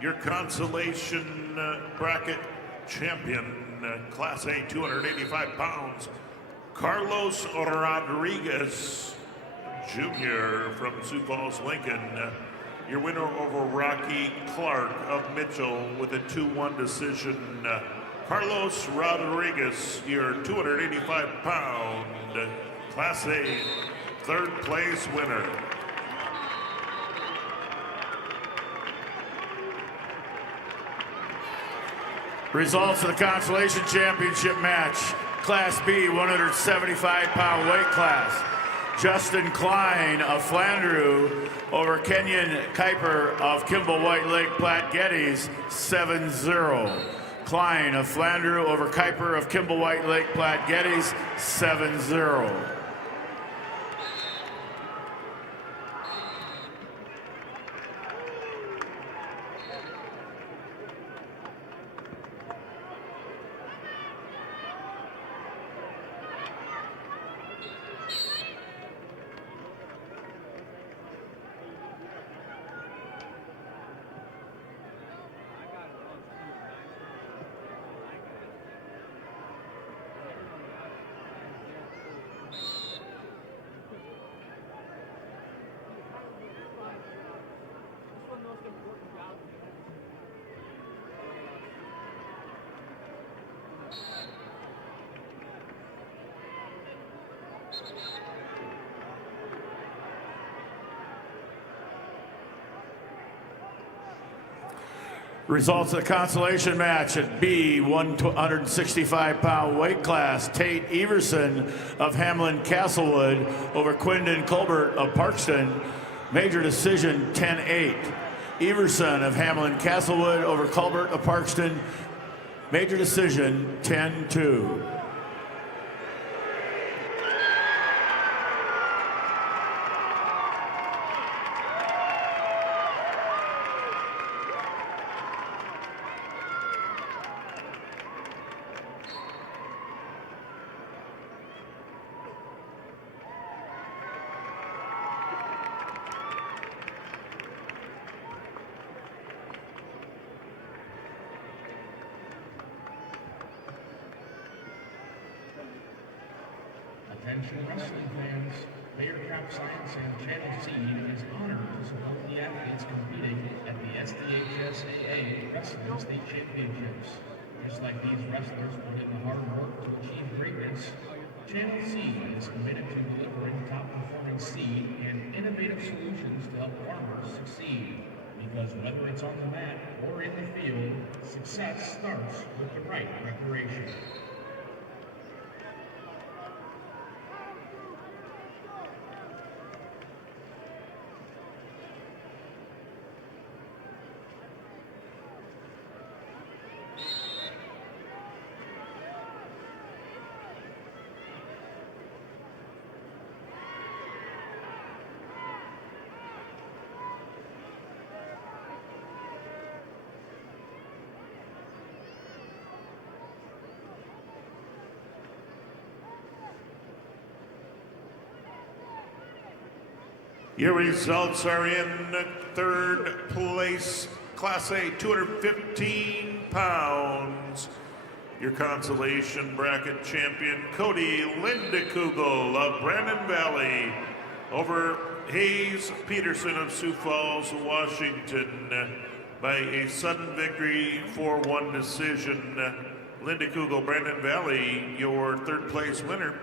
Your consolation bracket champion, Class A, 285 pounds, Carlos Rodriguez Jr. from Sioux Falls, Lincoln. Your winner over Rocky Clark of Mitchell with a 2-1 decision. Carlos Rodriguez, your 285-pound Class A third place winner. Results of the Consolation Championship match. Class B, 175-pound weight class. Justin Klein of Flandreau over Kenyon Kuiper of Kimball White Lake Platte Geddes, 7-0. Klein of Flandreau over Kuiper of Kimball White Lake Platte Geddes, 7-0. Results of the consolation match at B, 165-pound weight class. Tate Everson of Hamlin Castlewood over Quindon Colbert of Parkston. Major decision 10-8. Everson of Hamlin Castlewood over Colbert of Parkston. Major decision 10-2. Attention wrestling fans, Bayer Crop Science and Channel C is honored to support the athletes competing at the SDHSAA Wrestling State Championships. Just like these wrestlers put in the hard work to achieve greatness, Channel C is committed to delivering top-performing seed and innovative solutions to help farmers succeed. Because whether it's on the mat or in the field, success starts with the right preparation. Your results are in. Third place, Class A, 215 pounds. Your consolation bracket champion, Cody Lindekugel of Brandon Valley over Hayes Peterson of Sioux Falls, Washington by a sudden victory, 4-1 decision. Lindekugel, Brandon Valley, your third place winner.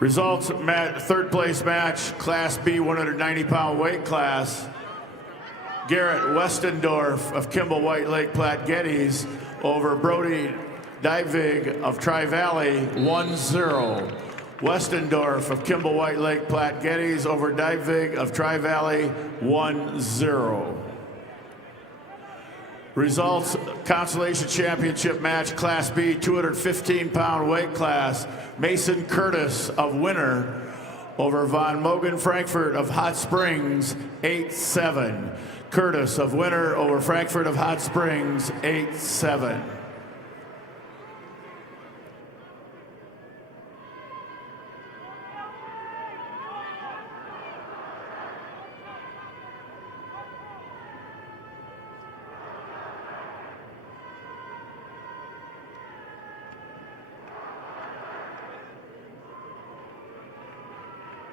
Results, third place match, Class B 190-pound weight class. Garrett Westendorf of Kimball White Lake Platte Geddes over Brody Divig of Tri-Valley 1-0. Westendorf of Kimball White Lake Platte Geddes over Divig of Tri-Valley 1-0. Results, consolation championship match, Class B 215-pound weight class. Mason Curtis of Winter over Von Mogen Frankfurt of Hot Springs 8-7. Curtis of Winter over Frankfurt of Hot Springs 8-7.